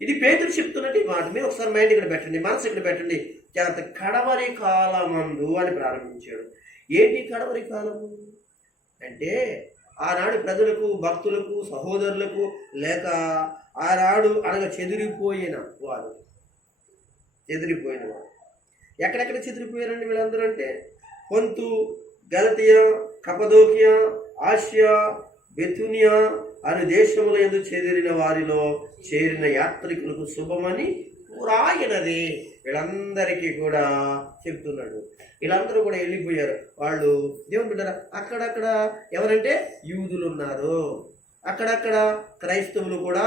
ఇది పేతురు చెప్తున్నట్టు ఈ మాట. మీరు ఒకసారి మైండ్ ఇక్కడ పెట్టండి, మనసు ఇక్కడ పెట్టండి. జాగ్రత్త. కడవరి కాలమందు అని ప్రారంభించాడు. ఏంటి కడవరి కాలము అంటే ఆనాడు ప్రజలకు, భక్తులకు, సహోదరులకు, లేక ఆనాడు అనగా చెదిరిపోయిన వారు. ఎక్కడెక్కడ చెదిరిపోయారండి వీళ్ళందరూ అంటే పొంతు, గలతియా, కపదోకియా, ఆసియా, బెతునియా అనే దేశముల యందు చెదిరిన వారిలో చేరిన యాత్రికులకు శుభమని రాయినది. వీళ్ళందరికీ కూడా చెప్తున్నాడు. వీళ్ళందరూ కూడా వెళ్ళిపోయారు. వాళ్ళు దేవుని బిడ్డరా, అక్కడక్కడ ఎవరంటే యూదులు ఉన్నారు, అక్కడక్కడ క్రైస్తవులు కూడా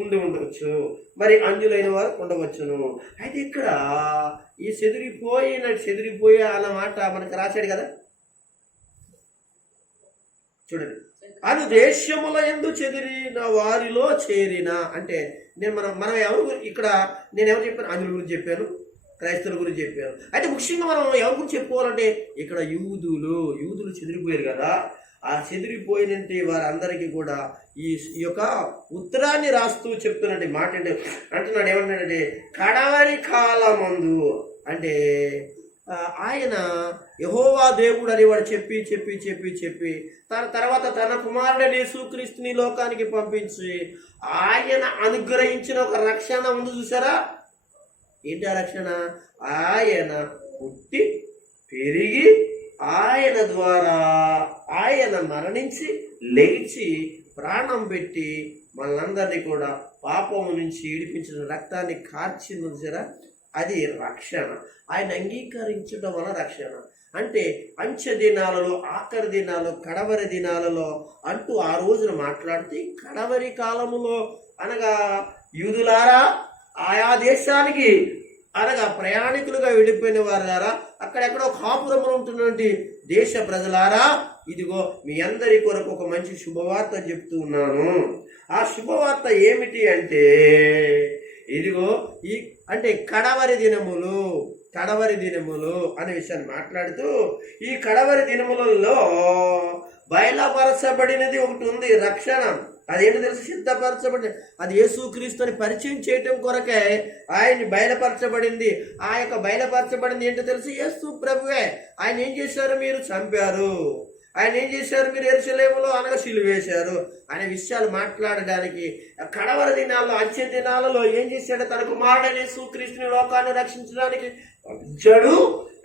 ఉండవచ్చు, మరి అంజులైన వారు ఉండవచ్చును. అయితే ఇక్కడ ఈ చెదిరిపోయే అన్నమాట మనకు రాశాడు కదా. చూడండి, అది దేశముల యందు చెదిరిన వారిలో చేరిన అంటే మనం ఎవరు ఇక్కడ నేను ఎవరు చెప్పాను? అంజుల గురించి చెప్పాను, క్రైస్తవుల గురించి చెప్పాను. అయితే ముఖ్యంగా మనం ఎవరి గురించి చెప్పుకోవాలంటే ఇక్కడ యూదులు చెదిరిపోయారు కదా. ఆ చెదిరిపోయినంటే వారందరికీ కూడా ఈ యొక్క ఉత్తరాన్ని రాస్తూ చెప్తున్నట్టు మాట అంటున్నాడు. ఏమంటాడంటే కడవరి కాలమందు అంటే ఆయన యెహోవా దేవుడు అని వాడు చెప్పి తన తర్వాత తన కుమారుడైన యేసుక్రీస్తుని లోకానికి పంపించి ఆయన అనుగ్రహించిన ఒక రక్షణ ఉంది చూసారా. ఏంటి ఆ రక్షణ? ఆయన పుట్టి పెరిగి ఆయన ద్వారా ఆయన మరణించి లేచి ప్రాణం పెట్టి మనందరినీ కూడా పాపము నుంచి విడిపించిన రక్తాన్ని కార్చింది చూసారా. అది రక్షణ. ఆయన అంగీకరించడం వల్ల రక్షణ. అంటే అంచె దినాలలో, ఆఖరి దినాలు, కడవరి దినాలలో అంటూ ఆ రోజున మాట్లాడుతూ కడవరి కాలములో అనగా యూదులారా, ఆయా దేశానికి అనగా ప్రయాణికులుగా వెళ్ళిపోయిన వారారా, అక్కడెక్కడో కాపురములు ఉంటున్నటువంటి దేశ ప్రజలారా, ఇదిగో మీ అందరి కొరకు ఒక మంచి శుభవార్త చెప్తూ ఉన్నాను. ఆ శుభవార్త ఏమిటి అంటే, ఇదిగో ఈ అంటే కడవరి దినములు అనే విషయాన్ని మాట్లాడుతూ, ఈ కడవరి దినములలో బయలుపరచబడినది ఒకటి ఉంది, రక్షణ. అదేంటో తెలుసు, సిద్ధపరచబడి అది యేసుక్రీస్తుని పరిచయం చేయటం కొరకే ఆయన్ని బయలుపరచబడింది. ఆ యొక్క బయలుపరచబడింది ఏంటో తెలుసు, యేసు ప్రభువే. ఆయన ఏం చేశారు? మీరు చంపారు. ఆయన ఏం చేశారు? మీరు యెరూషలేములో అనగా సిలువేశారు అనే విషయాలు మాట్లాడడానికి, కడవరి దినాల్లో, అంచె దినాలలో ఏం చేశాడు? తన కుమారుడైన యేసుక్రీస్తుని లోకాన్ని రక్షించడానికి పంపించాడు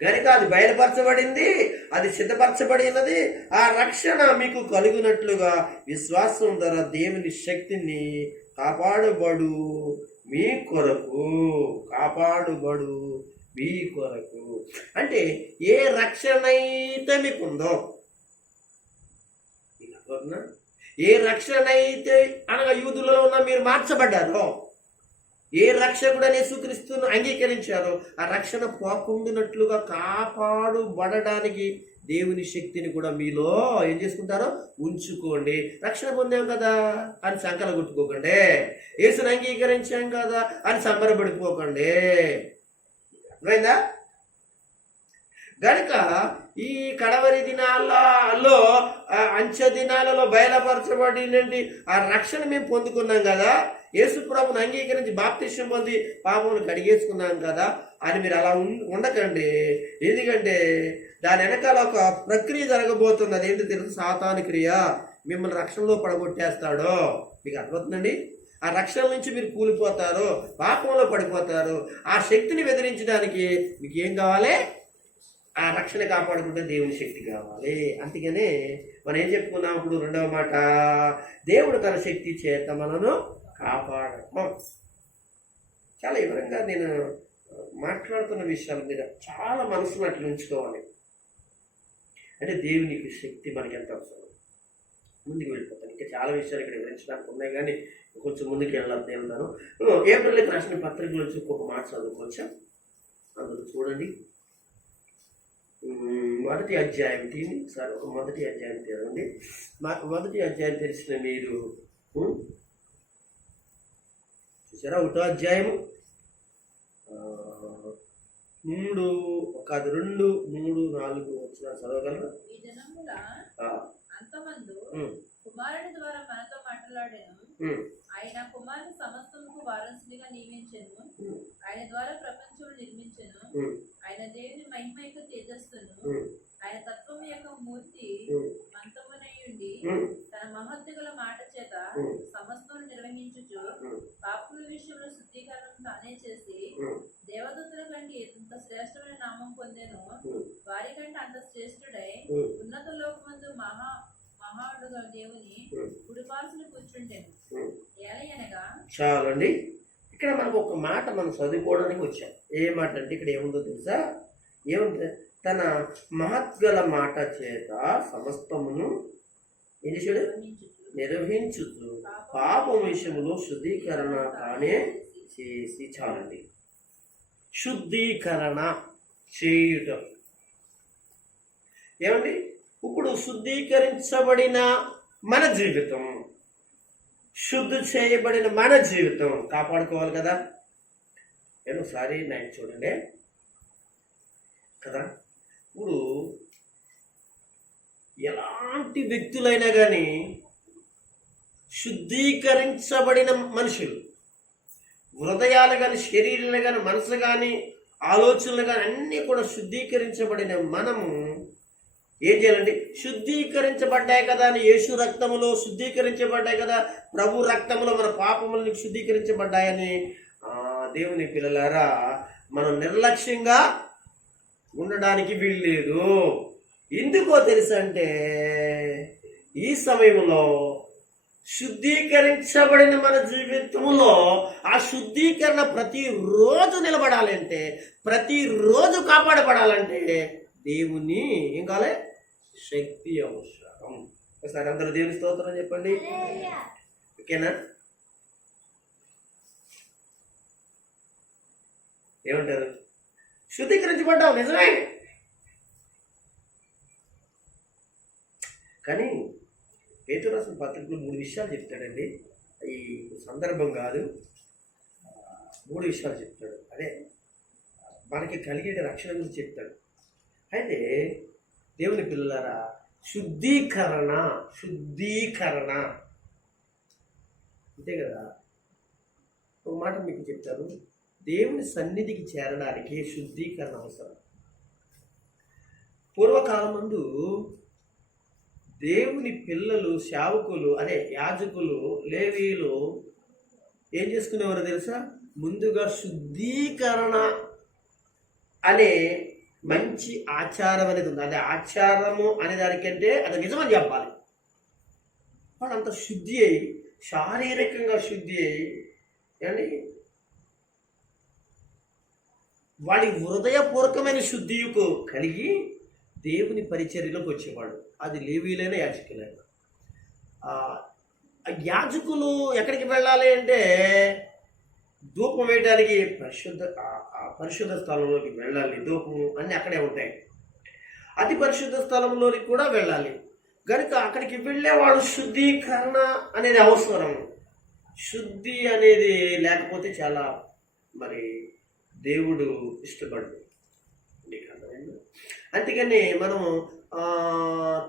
కనుక అది బయలుపరచబడింది, అది సిద్ధపరచబడినది. ఆ రక్షణ మీకు కలుగునట్లుగా విశ్వాసం ద్వారా దేవుని శక్తిని కాపాడబడు మీ కొరకు. అంటే ఏ రక్షణ అయితే మీకుందో, ఏ రక్షణ అయితే అనగా యూదులలో ఉన్న మీరు మార్చబడ్డారో, ఏ రక్షకుడు అనే యేసుక్రీస్తును అంగీకరించారో ఆ రక్షణ పోకుండానట్లుగా కాపాడుబడడానికి దేవుని శక్తిని కూడా మీలో ఏం చేసుకుంటారో ఉంచుకోండి. రక్షణ పొందాం కదా అని సంకల కొట్టుకోకండి, యేసుని అంగీకరించాం కదా అని సంబరపడిపోకండి. అర్థమైందా? గనుక ఈ కడవరి దినాలలో, అంచె దినాలలో బయలుపరచబడినండి ఆ రక్షణ మేము పొందుకున్నాం కదా, యేసు ప్రభువును అంగీకరించి బాప్తిస్మం పొంది పాపమును కడిగేసుకున్నాం కదా అని మీరు అలా ఉండకండి. ఎందుకంటే దాని వెనకాల ఒక ప్రక్రియ జరగబోతుంది. అదేంటో తెలుసు, సాతాను క్రియ. మిమ్మల్ని రక్షణలో పడగొట్టేస్తాడో మీకు అర్థమవుతుందండి. ఆ రక్షణ నుంచి మీరు కూలిపోతారు, పాపంలో పడిపోతారు. ఆ శక్తిని బెదిరించడానికి మీకు ఏం కావాలి? ఆ రక్షణ కాపాడుకుంటే దేవుని శక్తి కావాలి. అందుకనే మనం ఏం చెప్పుకున్నాం ఇప్పుడు? రెండవ మాట, దేవుడు తన శక్తి చేత మనను కాపాడటం. చాలా వివరంగా నేను మాట్లాడుతున్న విషయాల మీద చాలా మనసును అట్లా ఉంచుకోవాలి. అంటే దేవునికి శక్తి మనకి ఎంత అవసరం. ముందుకు వెళ్ళిపోతాను. ఇంకా చాలా విషయాలు ఇక్కడ వివరించడానికి ఉన్నాయి, కానీ కొంచెం ముందుకు వెళ్తాను. ఏప్రిల్కి రాసిన పత్రికలో నుంచి ఒక్కొక్క మాట చదువుకోవచ్చా? అందులో చూడండి, మొదటి అధ్యాయం సార్, మొదటి అధ్యాయం తెరండి. మొదటి అధ్యాయం తెలిసిన మీరు చూసారా? 1వ అధ్యాయము 3, 2, 3, 4 వచ్చిన చదవగలరా? కుమారుని ద్వారా మనతో మాట్లాడాను. ఆయన కుమారుని సమస్తముకు వారసునిగా నియమించెను. ఆయన ద్వారా ప్రపంచం నిర్మించెను. ఆయన దేవుని మహిమైక తేజస్సును, ఆయన తత్వం యొక్క మూర్తి అంతమునయుండి తన మహత్తు గల మాట చేత సమస్తం నిర్వహించుచు పాపుల విషయంలో శుద్ధీకరణం తానే చేసి దేవదూతల కంటే ఎంత శ్రేష్టమైన నామం పొందెను. వారి కంటే అంత శ్రేష్ఠుడై ఉన్నత లోకమందు మహాడుగా దేవుని కుడిపార్శ్వన కూర్చుంటెను. ఏలయనగా చాలండి. ఇక్కడ మనకు ఒక మాట మనం చదువుకోవడానికి వచ్చాం. ఏ మాట అంటే ఇక్కడ ఏముందో తెలుసా? ఏముంది? తన మహత్గల మాట చేత సమస్తమును ఏం చేశాడు? నిర్వహించుచు పాపం విషయంలో శుద్ధీకరణ తానే చేసి. చాలండి, శుద్ధీకరణ చేయుట. ఏమండి? ఇప్పుడు శుద్ధీకరించబడిన మన జీవితం, శుద్ధి చేయబడిన మన జీవితం కాపాడుకోవాలి కదా. ఒకసారి నేను చూడండి కదా, ఇప్పుడు ఎలాంటి వ్యక్తులైనా కానీ శుద్ధీకరించబడిన మనుషులు, హృదయాలు కానీ, శరీరాలు కానీ, మనసు కానీ, ఆలోచనలు కానీ అన్నీ కూడా శుద్ధీకరించబడిన మనము ఏం చేయాలండి? శుద్ధీకరించబడ్డాయి కదా అని యేసు రక్తములో శుద్ధీకరించబడ్డాయి కదా, ప్రభు రక్తములో మన పాపములను శుద్ధీకరించబడ్డాయని దేవుని పిల్లలారా మనం నిర్లక్ష్యంగా ఉండడానికి వీల్లేదు. ఎందుకో తెలుసంటే ఈ సమయంలో శుద్ధీకరించబడిన మన జీవితంలో ఆ శుద్ధీకరణ ప్రతిరోజు నిలబడాలంటే, ప్రతిరోజు కాపాడబడాలంటే దేవుని ఏం కావాలి? శక్తి అవసరం. ఒకసారి అందరూ దేవుని స్తోత్రం చెప్పండి. ఓకేనా? ఏమంటారు? శుద్ధీకరించబడ్డావు, నిజమే. కానీ పేతురు రాసిన పత్రికలో 3 విషయాలు చెప్తాడండి. ఈ సందర్భం కాదు, 3 విషయాలు చెప్తాడు. అదే మనకి కలిగే రక్షణ గురించి చెప్తాడు. అయితే దేవుని పిల్లలారా, శుద్ధీకరణ అంతే కదా. ఒక మాట మీకు చెప్తాను, దేవుని సన్నిధికి చేరడానికి శుద్ధీకరణ అవసరం. పూర్వకాలం ముందు దేవుని పిల్లలు, సేవకులు, అదే యాజకులు, లేవీయులు ఏం చేసుకునేవారో తెలుసా? ముందుగా శుద్ధీకరణ అనే మంచి ఆచారం అనేది ఉంది. అదే ఆచారము అనే దానికంటే అది నిజమని చెప్పాలి. వాళ్ళంత శుద్ధి అయి, శారీరకంగా శుద్ధి అయి, అండి వాడి హృదయపూర్వకమైన శుద్ధికు కలిగి దేవుని పరిచర్యలోకి వచ్చేవాడు. అది లేవీలైనా యాజకులైనా. యాజకులు ఎక్కడికి వెళ్ళాలి అంటే ధూపం వేయడానికి పరిశుద్ధ స్థలంలోకి వెళ్ళాలి. ధూపము అన్నీ అక్కడే ఉంటాయి. అతి పరిశుద్ధ స్థలంలోకి కూడా వెళ్ళాలి. కనుక అక్కడికి వెళ్ళేవాడు శుద్ధీకరణ అనేది అవసరం. శుద్ధి అనేది లేకపోతే చాలా మరి దేవుడు ఇష్టపడు. అందుకని మనం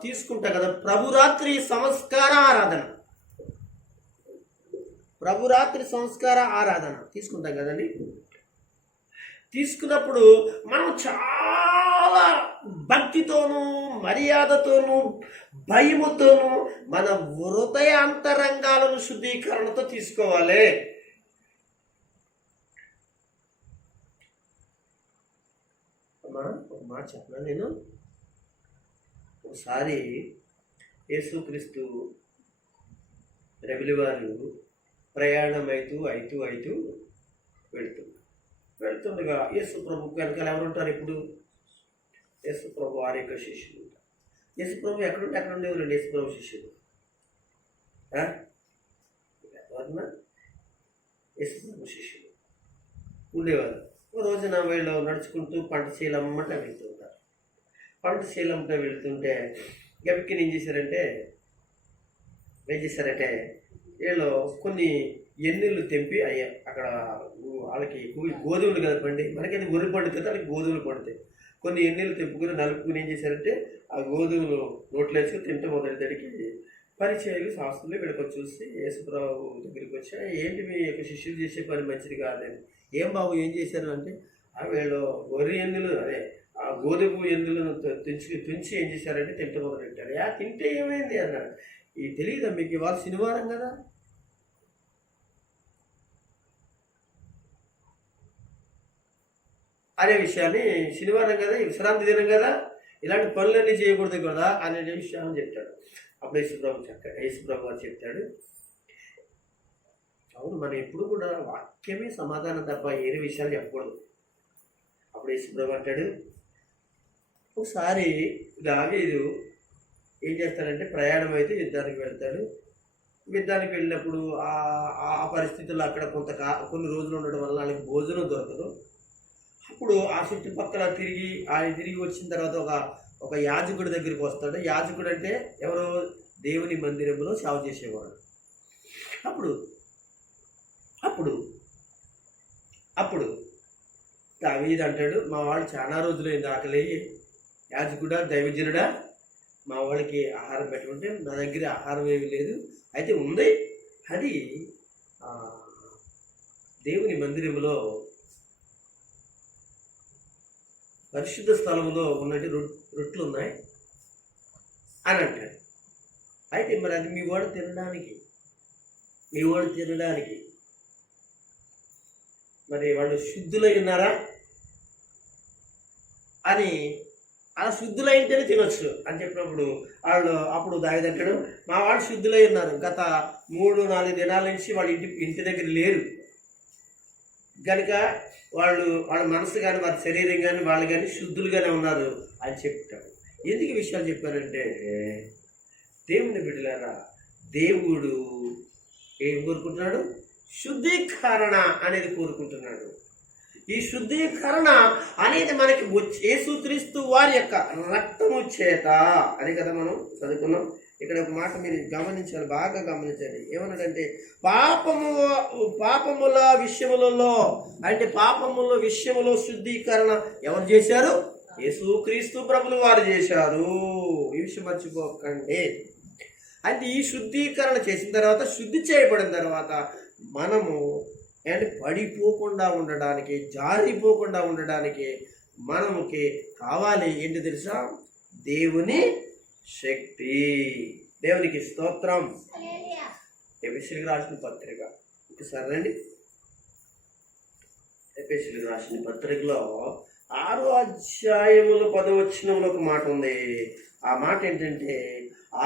తీసుకుంటాం కదా ప్రభురాత్రి సంస్కార ఆరాధన తీసుకుంటాం కదండి. తీసుకున్నప్పుడు మనం చాలా భక్తితోనూ, మర్యాదతోనూ, భయముతోనూ మన హృదయ అంతరంగాలను శుద్ధీకరణతో తీసుకోవాలి. ఒక మాట చెప్పనా నేను. ఒకసారి యేసుక్రీస్తు రవిలి వారు ప్రయాణం అవుతూ వెళ్తుండగా యేసు ప్రభు వెనకాల ఎవరు ఉంటారు? ఇప్పుడు యేసు ప్రభు వారి యొక్క శిష్యులు ఉంటారు. యేసు ప్రభు ఎక్కడ ఉండేవారండి? యేసు ప్రభు శిష్యులు యేసు ప్రభు శిష్యులు ఉండేవారు. ఒక రోజున వీళ్ళు నడుచుకుంటూ పంటశీలమ్మట వెళ్తుంటారు. పంటశీలమ్మట వెళ్తుంటే గబిక్కిని ఏం చేశారంటే వీళ్ళు కొన్ని ఎన్నిళ్ళు తెంపి అక్కడ వాళ్ళకి గోధుమలు కదపండి, మనకైతే వరి పండుతుంది, వాళ్ళకి గోధుమలు పడతాయి. కొన్ని ఎన్నిళ్ళు తెంపుకుని నలుపుకుని ఏం చేశారంటే ఆ గోధుమలు నోట్లో వేసుకుని తింటే మొదటికి పరిచయాలు శాస్త్రులు వీళ్ళకి చూసి యేసుప్రభు దగ్గరికి వచ్చి, ఏంటి మీ యొక్క శిష్యులు చేసే పని మంచిది కాదని. ఏం బాబు ఏం చేశారు అంటే, వీళ్ళు వరి ఎన్నులు ఆ గోధుమ ఎన్నులను తుంచి ఏం చేశారంటే తింటే మొదలెట్టారు. తింటే ఏమైంది అన్నాడు. ఇది తెలియదా మీకు? ఇవాళ శనివారం కదా, అనే విషయాన్ని, శనివారం కదా, విశ్రాంతి దినం కదా, ఇలాంటి పనులన్నీ చేయకూడదు కదా అనే విషయాన్ని చెప్తాడు. అప్పుడు యేసుప్రభు వారు చెప్తాడు, అవును, మనం ఎప్పుడు కూడా వాక్యమే సమాధానం తప్ప ఏరే విషయాలు చెప్పకూడదు. అప్పుడు యేసుప్రభు అంటాడు, ఒకసారి దావీదు ఏం చేస్తాడంటే ప్రయాణం అయితే యుద్ధానికి వెళ్తాడు. యుద్ధానికి వెళ్ళినప్పుడు ఆ పరిస్థితుల్లో అక్కడ కొన్ని రోజులు ఉండడం వల్ల వాళ్ళకి భోజనం దొరకదు. అప్పుడు ఆ చుట్టుపక్కల తిరిగి వచ్చిన తర్వాత ఒక యాజకుడి దగ్గరికి వస్తాడు. యాజకుడు అంటే ఎవరో దేవుని మందిరంలో సేవ చేసేవాడు. అప్పుడు దావీదు అంటాడు, మా వాడు చాలా రోజులైంది ఆకలి, యాజకుడా దైవజనుడా మా వాడికి ఆహారం పెట్టమంటే నా దగ్గర ఆహారం ఏమీ లేదు, అయితే ఉంది, అది దేవుని మందిరంలో పరిశుద్ధ స్థలంలో ఉన్నట్టు రొట్లు ఉన్నాయి అని అంటాడు. అయితే మరి అది మీ వాడు తినడానికి మరి వాళ్ళు శుద్ధులై ఉన్నారా అని, అలా శుద్ధులైంటేనే తినొచ్చు అని చెప్పినప్పుడు అప్పుడు దావీదంటాడు, మా వాడు శుద్ధులై ఉన్నారు, గత 3-4 దినాల నుంచి వాళ్ళు ఇంటి దగ్గర లేరు, కనుక వాళ్ళ మనసు కానీ వారి శరీరం కానీ వాళ్ళు కానీ శుద్ధులుగానే ఉన్నారు అని చెప్తాడు. ఎందుకు ఈ విషయాలు చెప్పారంటే, దేవుని బిడ్డలారా, దేవుడు ఏం కోరుకుంటున్నాడు? శుద్ధీకరణ అనేది కోరుకుంటున్నాడు. ఈ శుద్ధీకరణ అనేది మనకి యేసుక్రీస్తు వారి యొక్క రక్తము చేత అని కదా మనం చదువుకున్నాం. ఇక్కడ ఒక మాట మీరు గమనించాలి, బాగా గమనించాలి. ఏమన్నాడంటే, పాపముల విషయములలో అంటే పాపముల విషయములో శుద్ధీకరణ ఎవరు చేశారు? యేసుక్రీస్తు ప్రభులు వారు చేశారు. ఈ విషయం మర్చిపోకండి. అంటే ఈ శుద్ధీకరణ చేసిన తర్వాత, శుద్ధి చేయబడిన తర్వాత మనము అంటే పడిపోకుండా ఉండడానికి, జారిపోకుండా ఉండడానికి మనముకి కావాలి ఏంటి తెలుసా? దేవుని శక్తి. దేవునికి స్తోత్రం. ఎఫెసీయులకు రాసిన పత్రిక ఒకసారి రండి. ఎఫెసీయులకు రాసిన పత్రికలో 6వ అధ్యాయములో 10వ వచనంలో ఒక మాట ఉంది. ఆ మాట ఏంటంటే,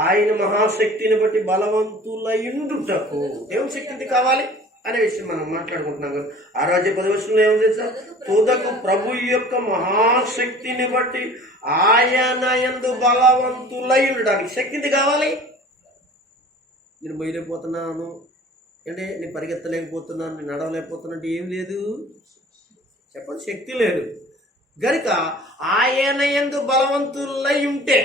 ఆయన మహాశక్తిని బట్టి బలవంతులయుండుటకు. దేవుని శక్తి కావాలి అనే విషయం మనం మాట్లాడుకుంటున్నాం కదా. 6వ అధ్యాయం 10వ వచనంలో ఏముంది తెలుసా? తుదకు ప్రభు యొక్క మహాశక్తిని బట్టి ఆయన యందు బలవంతులై ఉండడానికి శక్తి కావాలి. నేను మొయ్యలేకపోతున్నాను అంటే, నేను పరిగెత్తలేకపోతున్నాను, నేను నడవలేకపోతున్నా అంటే ఏం లేదు, చెప్పండి, శక్తి లేదు. గనుక ఆయన యందు బలవంతులై ఉంటే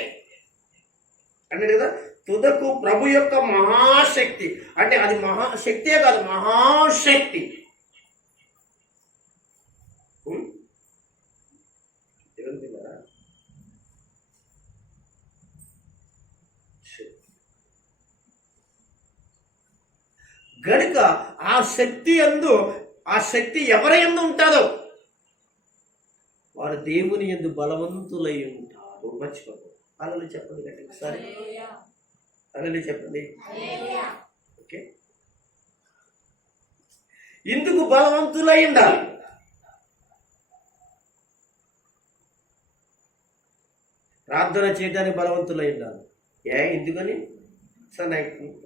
అన్నాడు కదా, తుదకు ప్రభు యొక్క మహాశక్తి అంటే అది మహాశక్తే కాదు, మహాశక్తి. గనుక ఆ శక్తి యందు, ఆ శక్తి ఎవరి యందు ఉంటుందో వారు దేవుని యందు బలవంతులై ఉంటారు. మర్చిపోదు. అలా చెప్పండి గట్టి ఒకసారి, అలా చెప్పండి. ఓకే, ఇందుకు బలవంతులై ఉండాలి. ప్రార్థన చేయడానికి బలవంతులై ఉండాలి. ఎందుకని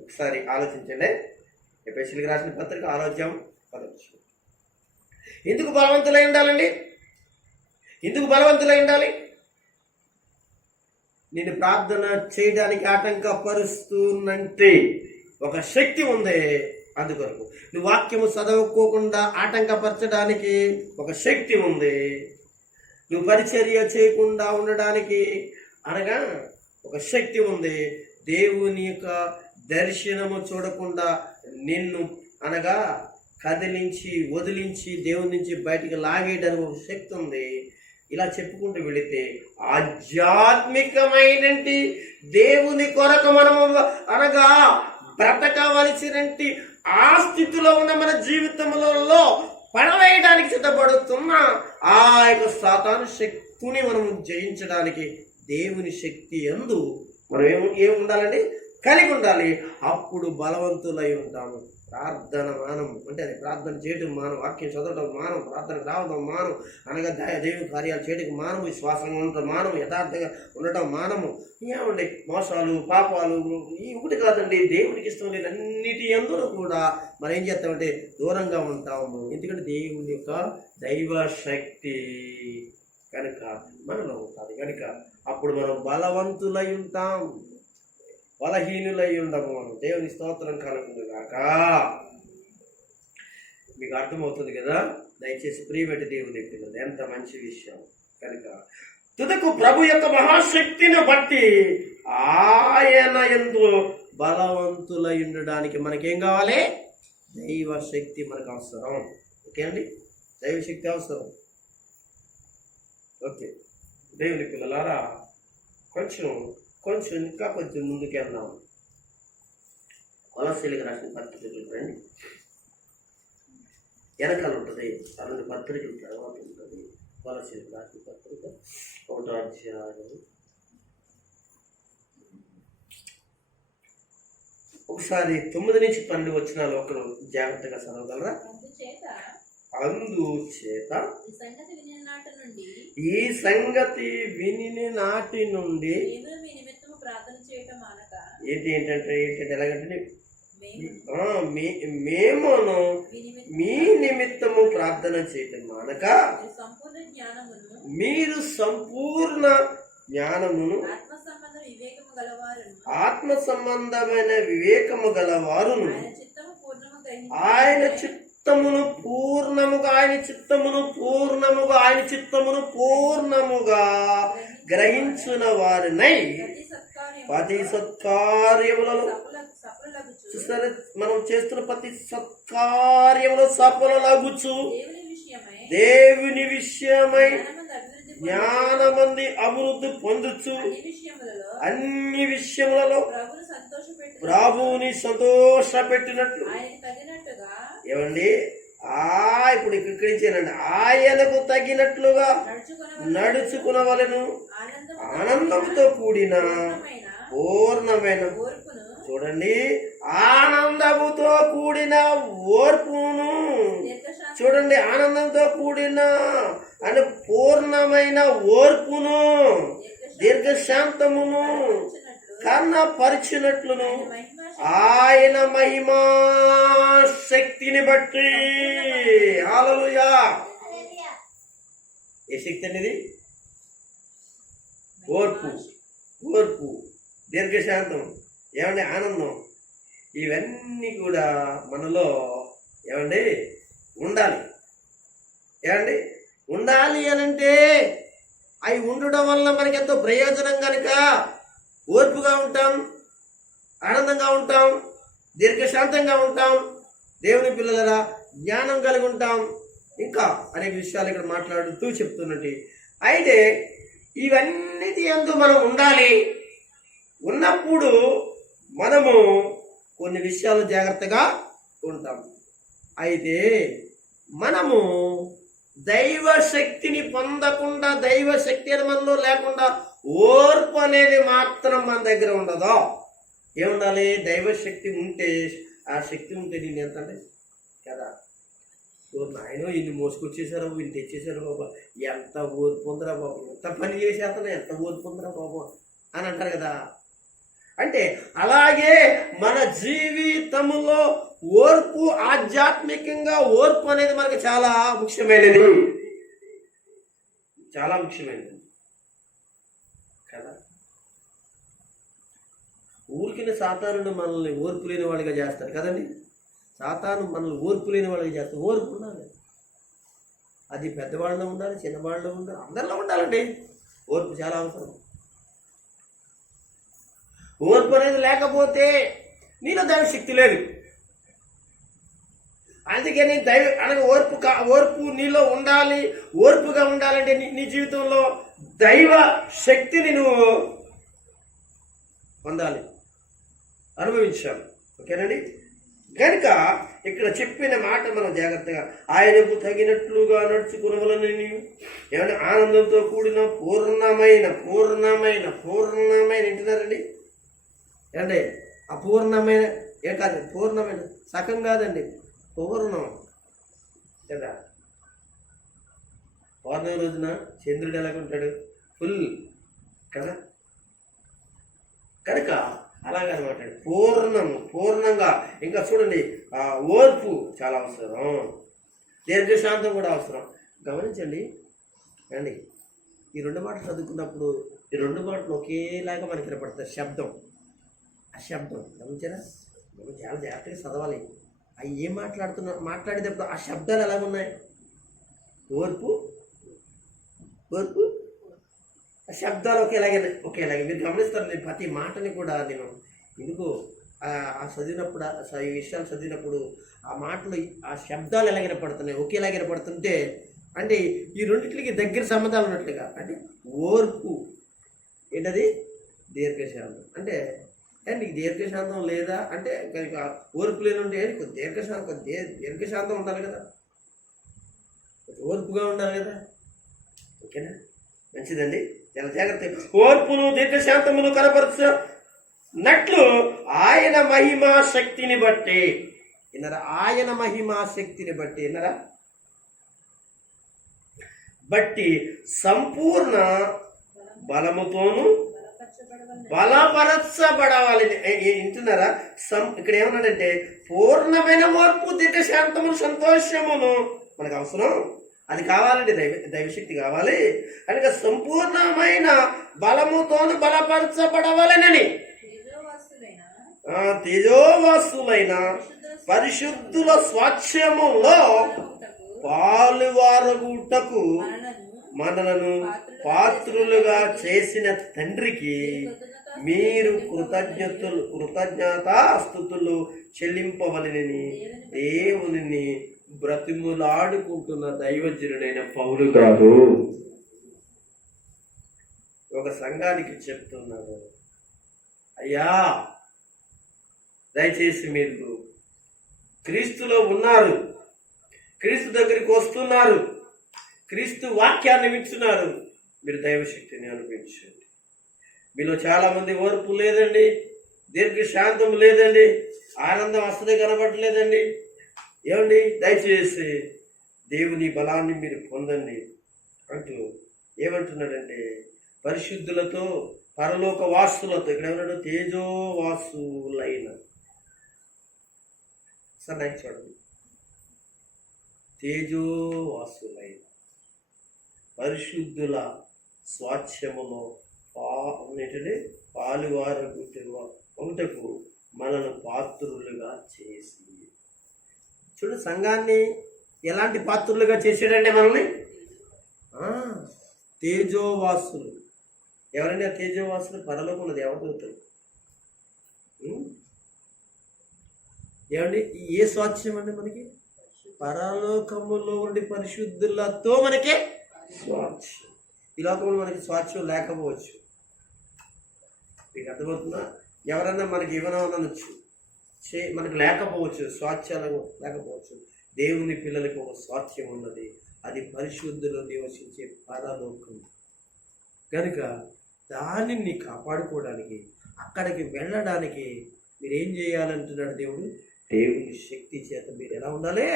ఒకసారి ఆలోచించండి. ఎఫెసీయులకు రాసిన పత్రిక 6వ అధ్యాయం 10వ వచనం. ఎందుకు బలవంతులై ఉండాలండి? ఎందుకు బలవంతులై ఉండాలి? నేను ప్రార్థన చేయడానికి ఆటంకపరుస్తున్నంటే ఒక శక్తి ఉంది. అందుకొరకు నువ్వు వాక్యము చదవుకోకుండా ఆటంకపరచడానికి ఒక శక్తి ఉంది. నువ్వు పరిచర్య చేయకుండా ఉండడానికి అనగా ఒక శక్తి ఉంది. దేవుని యొక్క దర్శనము చూడకుండా నిన్ను అనగా కదిలించి వదిలించి దేవుని నుంచి బయటికి లాగేయడానికి ఒక శక్తి ఉంది. ఇలా చెప్పుకుంటూ వెళితే ఆధ్యాత్మికమైనటి దేవుని కొరకు మనము అనగా బ్రతకవలసినటి ఆ స్థితిలో ఉన్న మన జీవితంలో పడవేయడానికి సిద్ధపడుతున్న ఆ యొక్క సాతాను శక్తిని మనము జయించడానికి దేవుని శక్తి యందు మనం ఏమి ఉండాలండి? కలిగి ఉండాలి. అప్పుడు బలవంతులై ఉంటాము. ప్రార్థన మానం అంటే అది ప్రార్థన చేయడం మానం, వాక్యం చదవడం మానం, ప్రార్థనకు రావడం మానం, అనగా దేవుని కార్యాలు చేయడం మానము, విశ్వాసంగా ఉండటం మానము, యథార్థంగా ఉండటం మానము. ఏమండి, మోసాలు పాపాలు ఈ ఒకటి కాదండి, దేవునికి ఇష్టం లేని అన్నిటి అందులో కూడా మనం ఏం చేస్తామంటే దూరంగా ఉంటాము. ఎందుకంటే దేవుని యొక్క దైవ శక్తి కనుక మనలో ఉంటుంది. కనుక అప్పుడు మనం బలవంతులై ఉంటాం, బలహీనులై ఉండము. మనం దేవుని స్తోత్రం కలుగుతుంది కాక. మీకు అర్థమవుతుంది కదా? దయచేసి ప్రియమైన దేవుని పిల్లలు, ఎంత మంచి విషయం. కనుక తుదకు ప్రభు యొక్క మహాశక్తిని బట్టి ఆయన యందు బలవంతులై ఉండడానికి మనకేం కావాలి? దైవ శక్తి మనకు అవసరం. ఓకే అండి, దైవ శక్తి అవసరం. ఓకే, దేవుని పిల్లలారా, కొంచెం ఇంకా కొంచెం ముందుకు వెళ్దాం. కొలస్సీయులకు రాసిన పత్రికలు రండి. వెనకాల ఉంటుంది, అలాంటి పత్రికల తర్వాత ఉంటుంది. కొలస్సీయులకు రాసిన పత్రిక 1వ అధ్యాయం ఒకసారి 9 నుంచి 12 వచనాలు ఒకరు జాగ్రత్తగా చదవగలరా? అందుచేత ఈ సంగతి విని నాటి నుండి ఏంటంటే ఎలాగంటే మేమును మీ నిమిత్తము ప్రార్థన చేయటం మానక సంపూర్ణ జ్ఞానమును మీరు సంపూర్ణ జ్ఞానమును ఆత్మ సంబంధమైన వివేకము గలవారును ఆయన చిత్తమును పూర్ణముగా గ్రహించిన వారినై ప్రతి సత్కార్యములలో చూస్తారా, మనం చేస్తున్న ప్రతి సత్కార్యములో సఫలమగుచు దేవుని విషయమై జ్ఞానమంది అభివృద్ధి పొందుచు అన్ని విషయములలో ప్రభువుని సంతోష పెట్టినట్లు ఏమండి ఇప్పుడు ఇక్కడి నుంచేనండి ఆయనకు తగినట్లుగా నడుచుకునవలెను ఆనందంతో కూడిన పూర్ణమైన చూడండి ఆనందముతో కూడిన ఓర్పును చూడండి ఆనందంతో కూడిన అని పూర్ణమైన ఓర్పును దీర్ఘశాంతమును కర్ణపరిచినట్లును ఆయన మహిమా శక్తిని బట్టి హల్లెలూయా. ఏ శక్తి అనేది? ఓర్పు దీర్ఘశాంతం ఏమండి ఆనందం ఇవన్నీ కూడా మనలో ఏమండి ఉండాలి. ఏమండి ఉండాలి అనంటే అవి ఉండడం వల్ల మనకి ఎంతో ప్రయోజనం కనుక ఓర్పుగా ఉంటాం, ఆనందంగా ఉంటాం, దీర్ఘశాంతంగా ఉంటాం, దేవుని పిల్లలరా జ్ఞానం కలిగి ఉంటాం. ఇంకా అనేక విషయాలు ఇక్కడ మాట్లాడుతూ చెప్తున్నట్టు అయితే ఇవన్నిటి యందు మనం ఉండాలి. ఉన్నప్పుడు మనము కొన్ని విషయాలు జాగ్రత్తగా ఉంటాం. అయితే మనము దైవ శక్తిని పొందకుండా, దైవ శక్తి అని మనలో లేకుండా ఓర్పు అనేది మాత్రం మన దగ్గర ఉండదు. ఏముండాలి? దైవ శక్తి ఉంటే, ఆ శక్తి ఉంటే నేను ఎంత అంటే కదా నాయనో ఇన్ని మోసుకొచ్చేసారా, ఇన్ని తెచ్చేసారు బాబా, ఎంత ఓర్పు ఉందిరా బాబు, ఎంత పని చేసేస్తాను, ఎంత ఓర్పు ఉందిరా బాబు అని అంటారు కదా. అంటే అలాగే మన జీవితంలో ఓర్పు, ఆధ్యాత్మికంగా ఓర్పు అనేది మనకి చాలా ముఖ్యమైనది, చాలా ముఖ్యమైనది కదా. ఊరికిన సాతానుడు మనల్ని ఓర్పు లేని వాడిగా చేస్తాడు కదండి. సాతాను మనల్ని ఓర్పు లేని వాడిగా చేస్తాడు. ఓర్పు ఉండాలి, అది పెద్దవాళ్ళలో ఉండాలి, చిన్నవాళ్ళలో ఉండాలి, అందరిలో ఉండాలండి. ఓర్పు చాలా అవసరం. ఓర్పు అనేది లేకపోతే నీలో దైవ శక్తి లేదు. అందుకని అనగా ఓర్పు నీలో ఉండాలి. ఓర్పుగా ఉండాలంటే నీ జీవితంలో దైవ శక్తిని నువ్వు పొందాలి, అనుభవించాలి. ఓకేనండి. కనుక ఇక్కడ చెప్పిన మాట మనం జాగ్రత్తగా ఆయనకు తగినట్లుగా నడుచుకునవలనని ఏమన్నా ఆనందంతో కూడిన పూర్ణమైన వింటున్నారండి. ఏమంటే అపూర్ణమైన కాదు, పూర్ణమైన సగం కాదండి, పూర్ణం కదా. పౌర్ణమి రోజున చంద్రుడు ఎలాగుంటాడు? ఫుల్ కదా. కనుక అలాగనమాట పూర్ణంగా. ఇంకా చూడండి, ఓర్పు చాలా అవసరం, దీర్ఘశాంతం కూడా అవసరం. గమనించండి అండి, ఈ రెండు మాటలు చదువుకున్నప్పుడు ఈ రెండు మాటలు ఒకేలాగా మనకి వినపడుతుంది. అశబ్దం గమనించారా? మనం చాలా జాగ్రత్తగా చదవాలి. అవి ఏం మాట్లాడేటప్పుడు ఆ శబ్దాలు ఎలాగున్నాయి? ఓర్పు ఆ శబ్దాలు ఒకేలాగే. మీరు గమనిస్తారు, నేను ప్రతి మాటని కూడా నేను ఎందుకు చదివినప్పుడు ఈ విషయాలు చదివినప్పుడు ఆ మాటలు ఆ శబ్దాలు ఎలా వినపడుతున్నాయి, ఒకేలా వినపడుతుంటే అంటే ఈ రెండింటికి దగ్గర సంబంధాలు ఉన్నట్లుగా. అంటే ఓర్పు ఏంటది? దీర్ఘశాంతం. అంటే నీకు దీర్ఘశాంతం లేదా అంటే కనుక ఓర్పు లేనుంటే దీర్ఘశాంతం ఉండాలి కదా, ఓర్పుగా ఉండాలి కదా. ఓకేనా? మంచిదండి, చాలా జాగ్రత్త. ఓర్పును దీర్ఘశాంతమును కనపరచినట్లు ఆయన మహిమా శక్తిని బట్టి విన్నరా, ఆయన మహిమా శక్తిని బట్టి విన్నరా బట్టి సంపూర్ణ బలముతోను బలపరచబడవాలి. వింటున్నారా? ఇక్కడ ఏమన్నాడంటే పూర్ణమైన ఓర్పు, దీర్ఘశాంతము, సంతోషమును మనకు అవసరం. అది కావాలండి, దైవశక్తి కావాలి. కనుక సంపూర్ణమైన బలముతోను బలపరచబడవలెనని తేజోవాసులైన పరిశుద్ధుల స్వాస్థ్యములో పాలువారగుటకు మనలను పాత్రులుగా చేసిన తండ్రికి మీరు కృతజ్ఞతాస్తుతులు చెల్లింపవలెనని దేవునిని బ్రతిములాడుకుంటున్న దైవజనుడైన పౌలు గారు ఒక సంఘానికి చెప్తున్నారు, అయ్యా దయచేసి మీరు క్రీస్తులో ఉన్నారు, క్రీస్తు దగ్గరికి వస్తున్నారు, క్రీస్తు వాక్యాన్ని వింటున్నారు, మీరు దైవశక్తిని అనిపించండి. మీలో చాలా మంది ఓర్పు లేదండి, దీర్ఘశాంతం లేదండి, ఆనందం అసలే కనబడలేదండి. ఏమండి, దయచేసి దేవుని బలాన్ని మీరు పొందండి అంటూ ఏమంటున్నాడంటే పరిశుద్ధులతో పరలోక వాసులతో, ఇక్కడ ఏమన్నాడు? తేజోవాసులైన. సార్ నాకు చూడండి, తేజోవాసులైన పరిశుద్ధుల స్వాస్థ్యములో పాలువారగుటకు మనను పాత్రులుగా చేసి. చూడు, సంఘాన్ని ఎలాంటి పాత్రులుగా చేసాడండి మనల్ని? తేజోవాసులు. ఎవరండి ఆ తేజోవాసులు? పరలోకమున్న దేవదూతలు. ఏమండి, ఏ స్వాస్థ్యం అండి మనకి? పరలోకములో ఉండి పరిశుద్ధులతో మనకే స్వాస్థ్యం. ఈ లోకంలో మనకి స్వాస్థ్యం లేకపోవచ్చు. మీకు అర్థమవుతుందా? ఎవరన్నా మనకి ఇవ్వనవచ్చు, మనకు లేకపోవచ్చు, స్వాస్థ్యాలు లేకపోవచ్చు. దేవుని పిల్లలకు ఒక స్వాస్థ్యం ఉన్నది, అది పరిశుద్ధులు నివసించే పరలోకం. కనుక దానిని కాపాడుకోవడానికి, అక్కడికి వెళ్ళడానికి మీరేం చేయాలంటున్నాడు దేవుడు? దేవుని శక్తి చేత మీరు ఎలా ఉండాలి?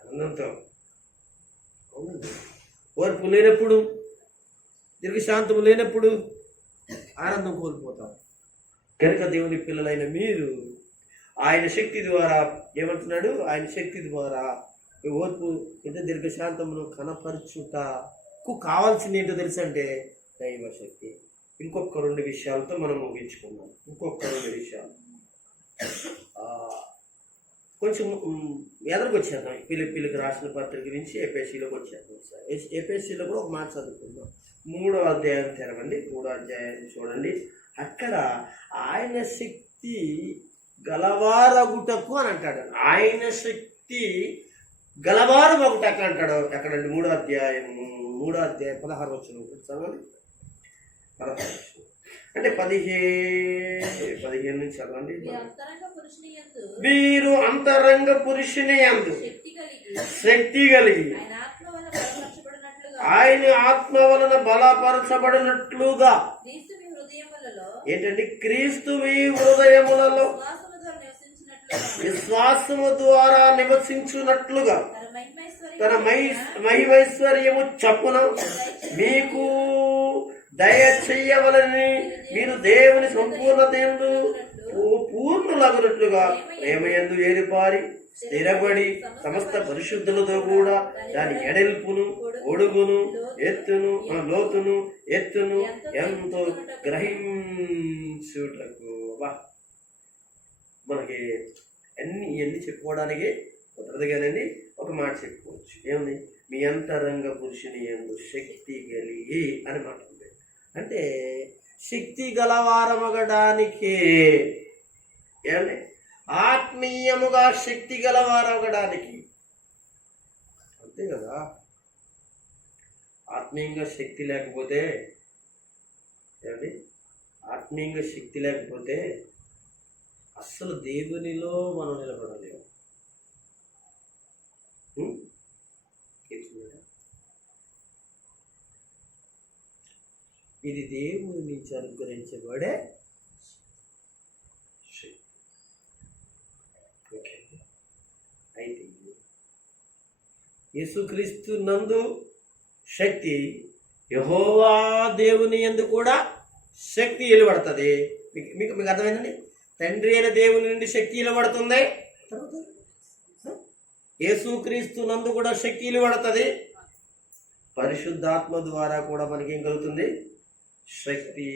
ఆనందంతో. ఓర్పు లేనప్పుడు, దీర్ఘశాంతము లేనప్పుడు ఆనందం కోల్పోతాం. కనుక దేవుని పిల్లలైన మీరు ఆయన శక్తి ద్వారా ఏమంటున్నాడు? ఆయన శక్తి ద్వారా ఓర్పు అంటే దీర్ఘశాంతమును కనపరచుటకు కావాల్సింది ఏంటో తెలుసు అంటే దైవ శక్తి. ఇంకొక 2 విషయాలతో మనం ముగించుకున్నాం. ఇంకొక 2 విషయాలు కొంచెం ఎదరికి వచ్చేద్దాం. పిలిపిలికి రాసిన పత్రిక నుంచి ఎపిఎస్సిలోకి వచ్చేద్దాం. సార్ ఎపిఎస్సిలో కూడా ఒక మాట చదువుకుందాం. 3వ అధ్యాయం తెరవండి. 3వ అధ్యాయం చూడండి. అక్కడ ఆయన శక్తి గలవారగుటకు అని అంటాడు. ఆయన శక్తి గలవారమగుటకు అంటాడు. ఎక్కడండి? 3వ అధ్యాయం 16 వచనం చదవండి. 16 అంటే 15 నుంచి చదవండి. మీరు అంతరంగ పురుషుని యందు శక్తి కలిగి ఆయన ఆత్మ వలన బలపరచబడినట్లుగా. ఏంటంటి? క్రీస్తు మీ హృదయములలో విశ్వాసము ద్వారా నివసించున్నట్లుగా తన మహిమైశ్వర్యము చప్పున మీకు దయ చెయ్యవలని మీరు దేవుని సంపూర్ణతయందు పూర్ణులగునట్లుగా ప్రేమయందు ఏరిపారి స్థిరపడి సమస్త పరిశుద్ధులతో కూడా దాని ఎడల్పును, ఒడుగును, ఎత్తును, లోతును, ఎత్తును ఎంతో గ్రహించుటకు. మనకి ఎన్ని చెప్పుకోవడానికి కుదరదు కానండి, ఒక మాట చెప్పుకోవచ్చు. ఏముంది? మీ అంతరంగ పురుషుని యందు శక్తి కలిగి అని మాట ఉంది. అంటే శక్తి గలవారమగడానికి, ఏమండి, ఆత్మీయముగా శక్తి గలవారమగడానికి. అంతే కదా. ఆత్మీయంగా శక్తి లేకపోతే, ఏమండి, ఆత్మీయంగా శక్తి లేకపోతే అస్సలు దేవునిలో మనం నిలబడలేము. ఇది దేవుని నుంచి అనుగ్రహించబడే శక్తి. అయితే యేసుక్రీస్తు నందు శక్తి, యెహోవా దేవుని యందు కూడా శక్తి వెలువడుతుంది. మీకు మీకు అర్థమైందండి? తండ్రి అయిన దేవుని నుండి శక్తి వెలువడుతుంది. తర్వాత యేసుక్రీస్తు నందు కూడా శక్తి వెలువడుతుంది. పరిశుద్ధాత్మ ద్వారా కూడా మనకి ఏం కలుగుతుంది? శక్తి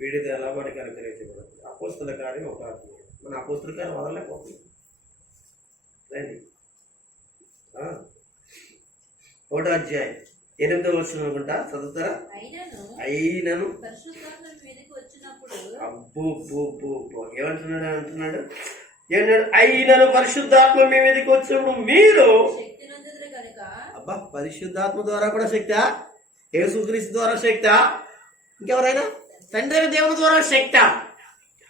విడుదల మనకి అనుగ్రహించబడుతుంది. అపోస్తల కార్యం ఒక అధ్యాయం. మన అపోస్తల కార్యం వదలలేకపోతుంది. రండి 1వ అధ్యాయం 8వ వచనం అనుకుంటా, చదువుతారా? అయినను అబ్బో ఏమంటున్నాడు? అయినను పరిశుద్ధాత్మ మీ మీదకి వచ్చినప్పుడు మీరు అబ్బా, పరిశుద్ధాత్మ ద్వారా కూడా శక్తా? యేసుక్రీస్తు ద్వారా శక్తా? ఇంకెవరైనా? తండ్రి దేవుని ద్వారా శక్తా?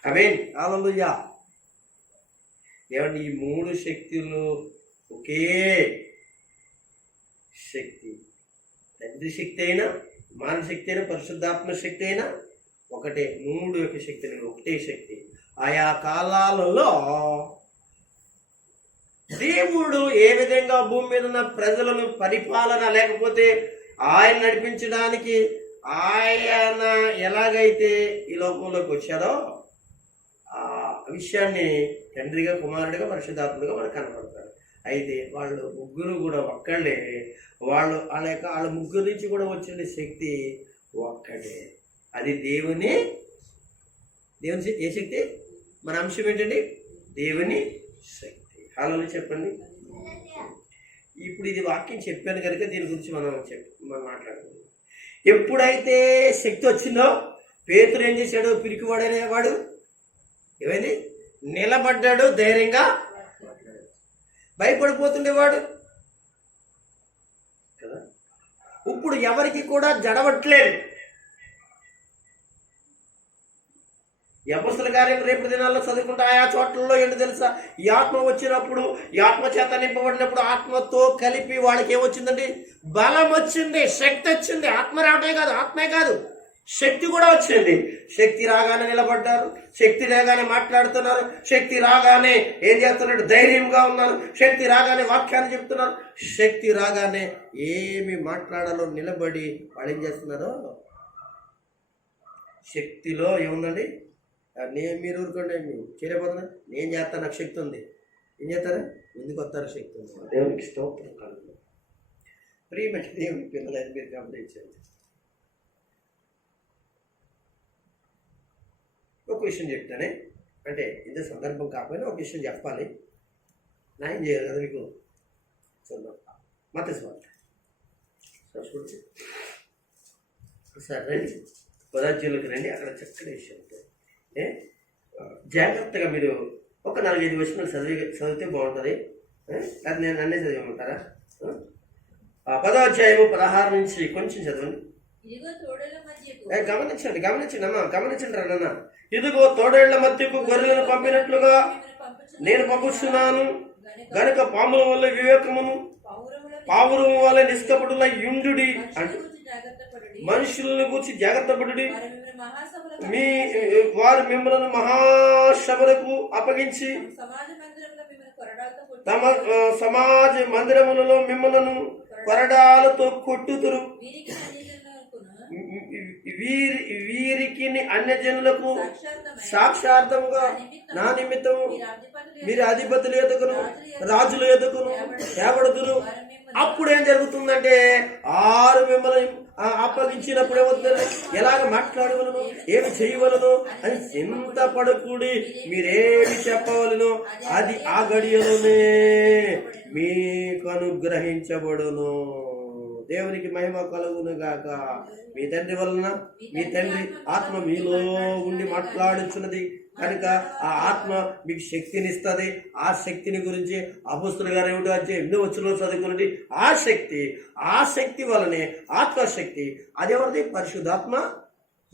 ఆమేన్, హల్లెలూయా. ఏమండి, ఈ 3 శక్తులు ఒకే శక్తి. తండ్రి శక్తి అయినా, మాన శక్తి అయినా, పరిశుద్ధాత్మ శక్తి అయినా ఒకటే. 3 యొక్క శక్తులు ఒకటే శక్తి. ఆయా కాలాలలో దేవుడు ఏ విధంగా భూమి మీద ఉన్న ప్రజలను పరిపాలన లేకపోతే ఆయన నడిపించడానికి ఆయన ఎలాగైతే ఈ లోకంలోకి వచ్చారో ఆ విషయాన్ని తండ్రిగా, కుమారుడిగా, పరిశుద్ధాత్మగా మనకు కనపడతారు. అయితే వాళ్ళు ముగ్గురు కూడా ఒక్కళ్ళే. వాళ్ళ ముగ్గురు నుంచి కూడా వచ్చిన శక్తి ఒక్కటే. అది దేవుని ఏ శక్తి? మన అంశం ఏంటండి? దేవుని శక్తి. హల్లెలూయా చెప్పండి. ఇప్పుడు ఇది వాక్యం చెప్పాను కనుక దీని గురించి మనం మాట్లాడుకుందాం. ఎప్పుడైతే శక్తి వచ్చిందో పేతురు ఏం చేశాడు? పిరికివాడనేవాడు ఏమైంది? నిలబడ్డాడు, ధైర్యంగా భయపడిపోతుండేవాడు కదా. ఇప్పుడు ఎవరికి కూడా జడవట్లేదు. ఈ అపొస్తలుల కార్యాలు రేపు దినాల్లో చదువుకుంటే ఆయా చోట్లలో ఏంటో తెలుసా? ఈ ఆత్మ వచ్చినప్పుడు, ఈ ఆత్మ చేత నింపబడినప్పుడు ఆత్మతో కలిపి వాళ్ళకి ఏమొచ్చిందండి? బలం వచ్చింది, శక్తి వచ్చింది. ఆత్మ రావటమే కాదు, ఆత్మే కాదు, శక్తి కూడా వచ్చింది. శక్తి రాగానే నిలబడ్డారు, శక్తి రాగానే మాట్లాడుతున్నారు, శక్తి రాగానే ఏం చేస్తున్నారు? ధైర్యంగా ఉన్నారు. శక్తి రాగానే వాక్యాన్ని చెప్తున్నారు. శక్తి రాగానే ఏమి మాట్లాడాలో నిలబడి వాళ్ళు ఏం చేస్తున్నారు? శక్తిలో ఏముందండి? మీరు ఊరుకోండి, మీరు చేయలేకపోతున్నా, నేను చేస్తాను, నాకు శక్తి ఉంది. ఏం చేస్తారా? ఎందుకు వస్తారు? శక్తి ఉంది. దేవునికి స్తోత్రం కలుగుతుంది. ప్రియమైన దేవుని పిల్లలు మీరు గమనించండి. ఒక విషయం చెప్తానే, అంటే ఇదే సందర్భం కాకపోయినా ఒక విషయం చెప్పాలి. నా ఏం చేయాలి కదా మీకు? చూద్దాం. మత్తయి సువార్త సార్ రండి, 10వ అధ్యాయంలోకి రండి. అక్కడ చక్కటి విషయం ఉంటుంది. జాగ్రత్తగా మీరు ఒక 4-5 వచనాలు చదివితే బాగుంటుంది. అది నేను అన్నీ చదివమంటారా? 10వ అధ్యాయము 16 నుంచి కొంచెం చదవండి. గమనించండి అమ్మా, గమనించండి రా నాన్న. ఇదిగో తోడేళ్ల మధ్యకు గొర్రెలను పంపినట్లుగా నేను పంపుతున్నాను గనుక పాముల వల్ల వివేకమును, పావురము వల్ల నిష్కపటుల యుండుడి అంటే మనుషులను కూర్చి జాగ్రత్త పడుడి. వారు మిమ్మల్ని మహాసభలకు అప్పగించి తమ సమాజ మందిరములలో మిమ్మల్ని కొరడాలతో కొట్టుతురు. వీరికి అన్యజనులకు సాక్షార్థముగా నా నిమిత్తము మీరు అధిపతులు ఎదుగును, రాజులు ఎదుగును తేబడుతురు. అప్పుడు ఏం జరుగుతుందంటే 6 మిమ్మల్ని అప్పగించినప్పుడు ఏమవుతుంది? ఎలాగ మాట్లాడవలను, ఏమి చేయవలను అని చింతపడకూడి మీరేమి చెప్పవలను అది ఆ గడియలోనే మీకు అనుగ్రహించబడును. దేవునికి మహిమ కలుగును గాక. మీ తండ్రి వలన, మీ తండ్రి ఆత్మ మీలో ఉండి మాట్లాడుచున్నది కనుక ఆ ఆత్మ మీకు శక్తినిస్తుంది. ఆ శక్తిని గురించి అపొస్తలుల గారు 1వ అధ్యాయం 8వ వచనంలో చదువుకున్నది. ఆ శక్తి వలనే ఆత్మశక్తి. అదేవరిది? పరిశుద్ధాత్మ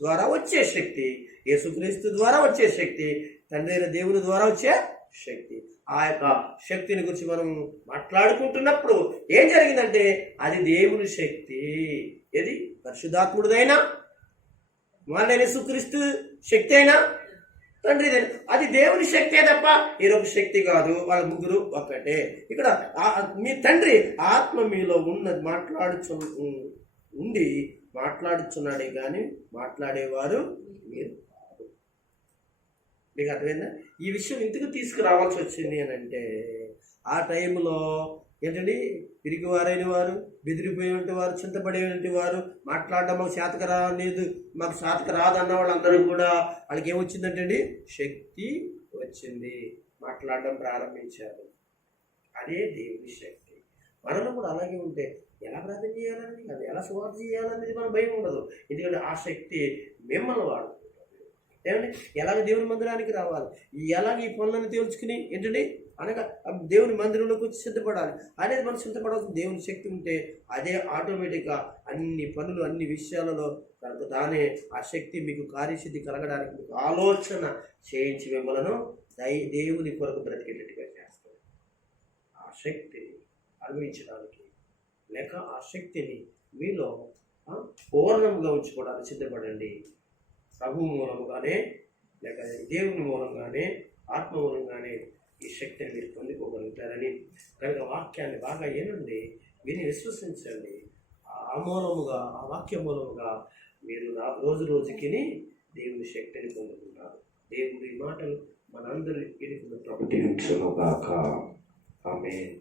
ద్వారా వచ్చే శక్తి, యేసుక్రీస్తు ద్వారా వచ్చే శక్తి, తండ్రి అయిన దేవుని ద్వారా వచ్చే శక్తి. ఆ యొక్క శక్తిని గురించి మనం మాట్లాడుకుంటున్నప్పుడు ఏం జరిగిందంటే అది దేవుని శక్తి. ఏది? పరిశుద్ధాత్ముడిదైనా, మన యేసుక్రీస్తు శక్తి అయినా, తండ్రి అది దేవుని శక్తే తప్ప ఏరొక శక్తి కాదు. వాళ్ళ ముగ్గురు ఒక్కటే. ఇక్కడ మీ తండ్రి ఆత్మ మీలో ఉన్నది ఉండి మాట్లాడుచున్నాడే కానీ మాట్లాడేవారు మీరు. మీకు అర్థమైందా? ఈ విషయం ఇందుకు తీసుకురావాల్సి వచ్చింది అని అంటే ఆ టైంలో ఏంటండి, పిరిగివారైన వారు, బెదిరిపోయినటువంటి వారు, చింతపడేటువంటి వారు, మాట్లాడడం మాకు శాతక రాలేదు, మాకు శాతక రాదన్న వాళ్ళందరూ కూడా వాళ్ళకి ఏమొచ్చిందంటే అండి, శక్తి వచ్చింది, మాట్లాడడం ప్రారంభించారు. అదే దేవుని శక్తి. మనలో కూడా అలాగే ఉంటే ఎలా ప్రార్థన చేయాలని, అది ఎలా సువార్త చేయాలనేది మన భయం ఉండదు. ఎందుకంటే ఆ శక్తి మిమ్మల్ని వాడుకుంటుంది. ఏమండి, ఎలాగ దేవుని మందిరానికి రావాలి, ఎలాగ ఈ పనులను తేల్చుకుని ఏంటండి అనగా దేవుని మందిరంలోకి వచ్చి సిద్ధపడాలి అనేది మనం సిద్ధపడాల్సిన దేవుని శక్తి ఉంటే అదే ఆటోమేటిక్గా అన్ని పనులు అన్ని విషయాలలో తనకు తానే ఆ శక్తి మీకు కార్యసిద్ధి కలగడానికి మీకు ఆలోచన చేయించి మిమ్మలను దేవుని కొరకు బ్రతికేటట్టుగా చేస్తుంది. ఆ శక్తిని అనుభవించడానికి లేక ఆ శక్తిని మీలో పూర్ణంగా ఉంచుకోవడానికి సిద్ధపడండి. ప్రభు మూలంగానే లేక దేవుని మూలంగానే ఆత్మ మూలంగానే ఈ శక్తిని మీరు పొందుకోగలుగుతారని కనుక వాక్యాన్ని బాగా ఏనండి విని విశ్వసించండి. ఆ మూలముగా ఆ వాక్య మూలముగా మీరు రోజు రోజుకి దేవుని శక్తిని పొందుకుంటారు. దేవుడి మాటలు మనందరి ఇరుకును ప్రకటించునుగాక. ఆమేన్.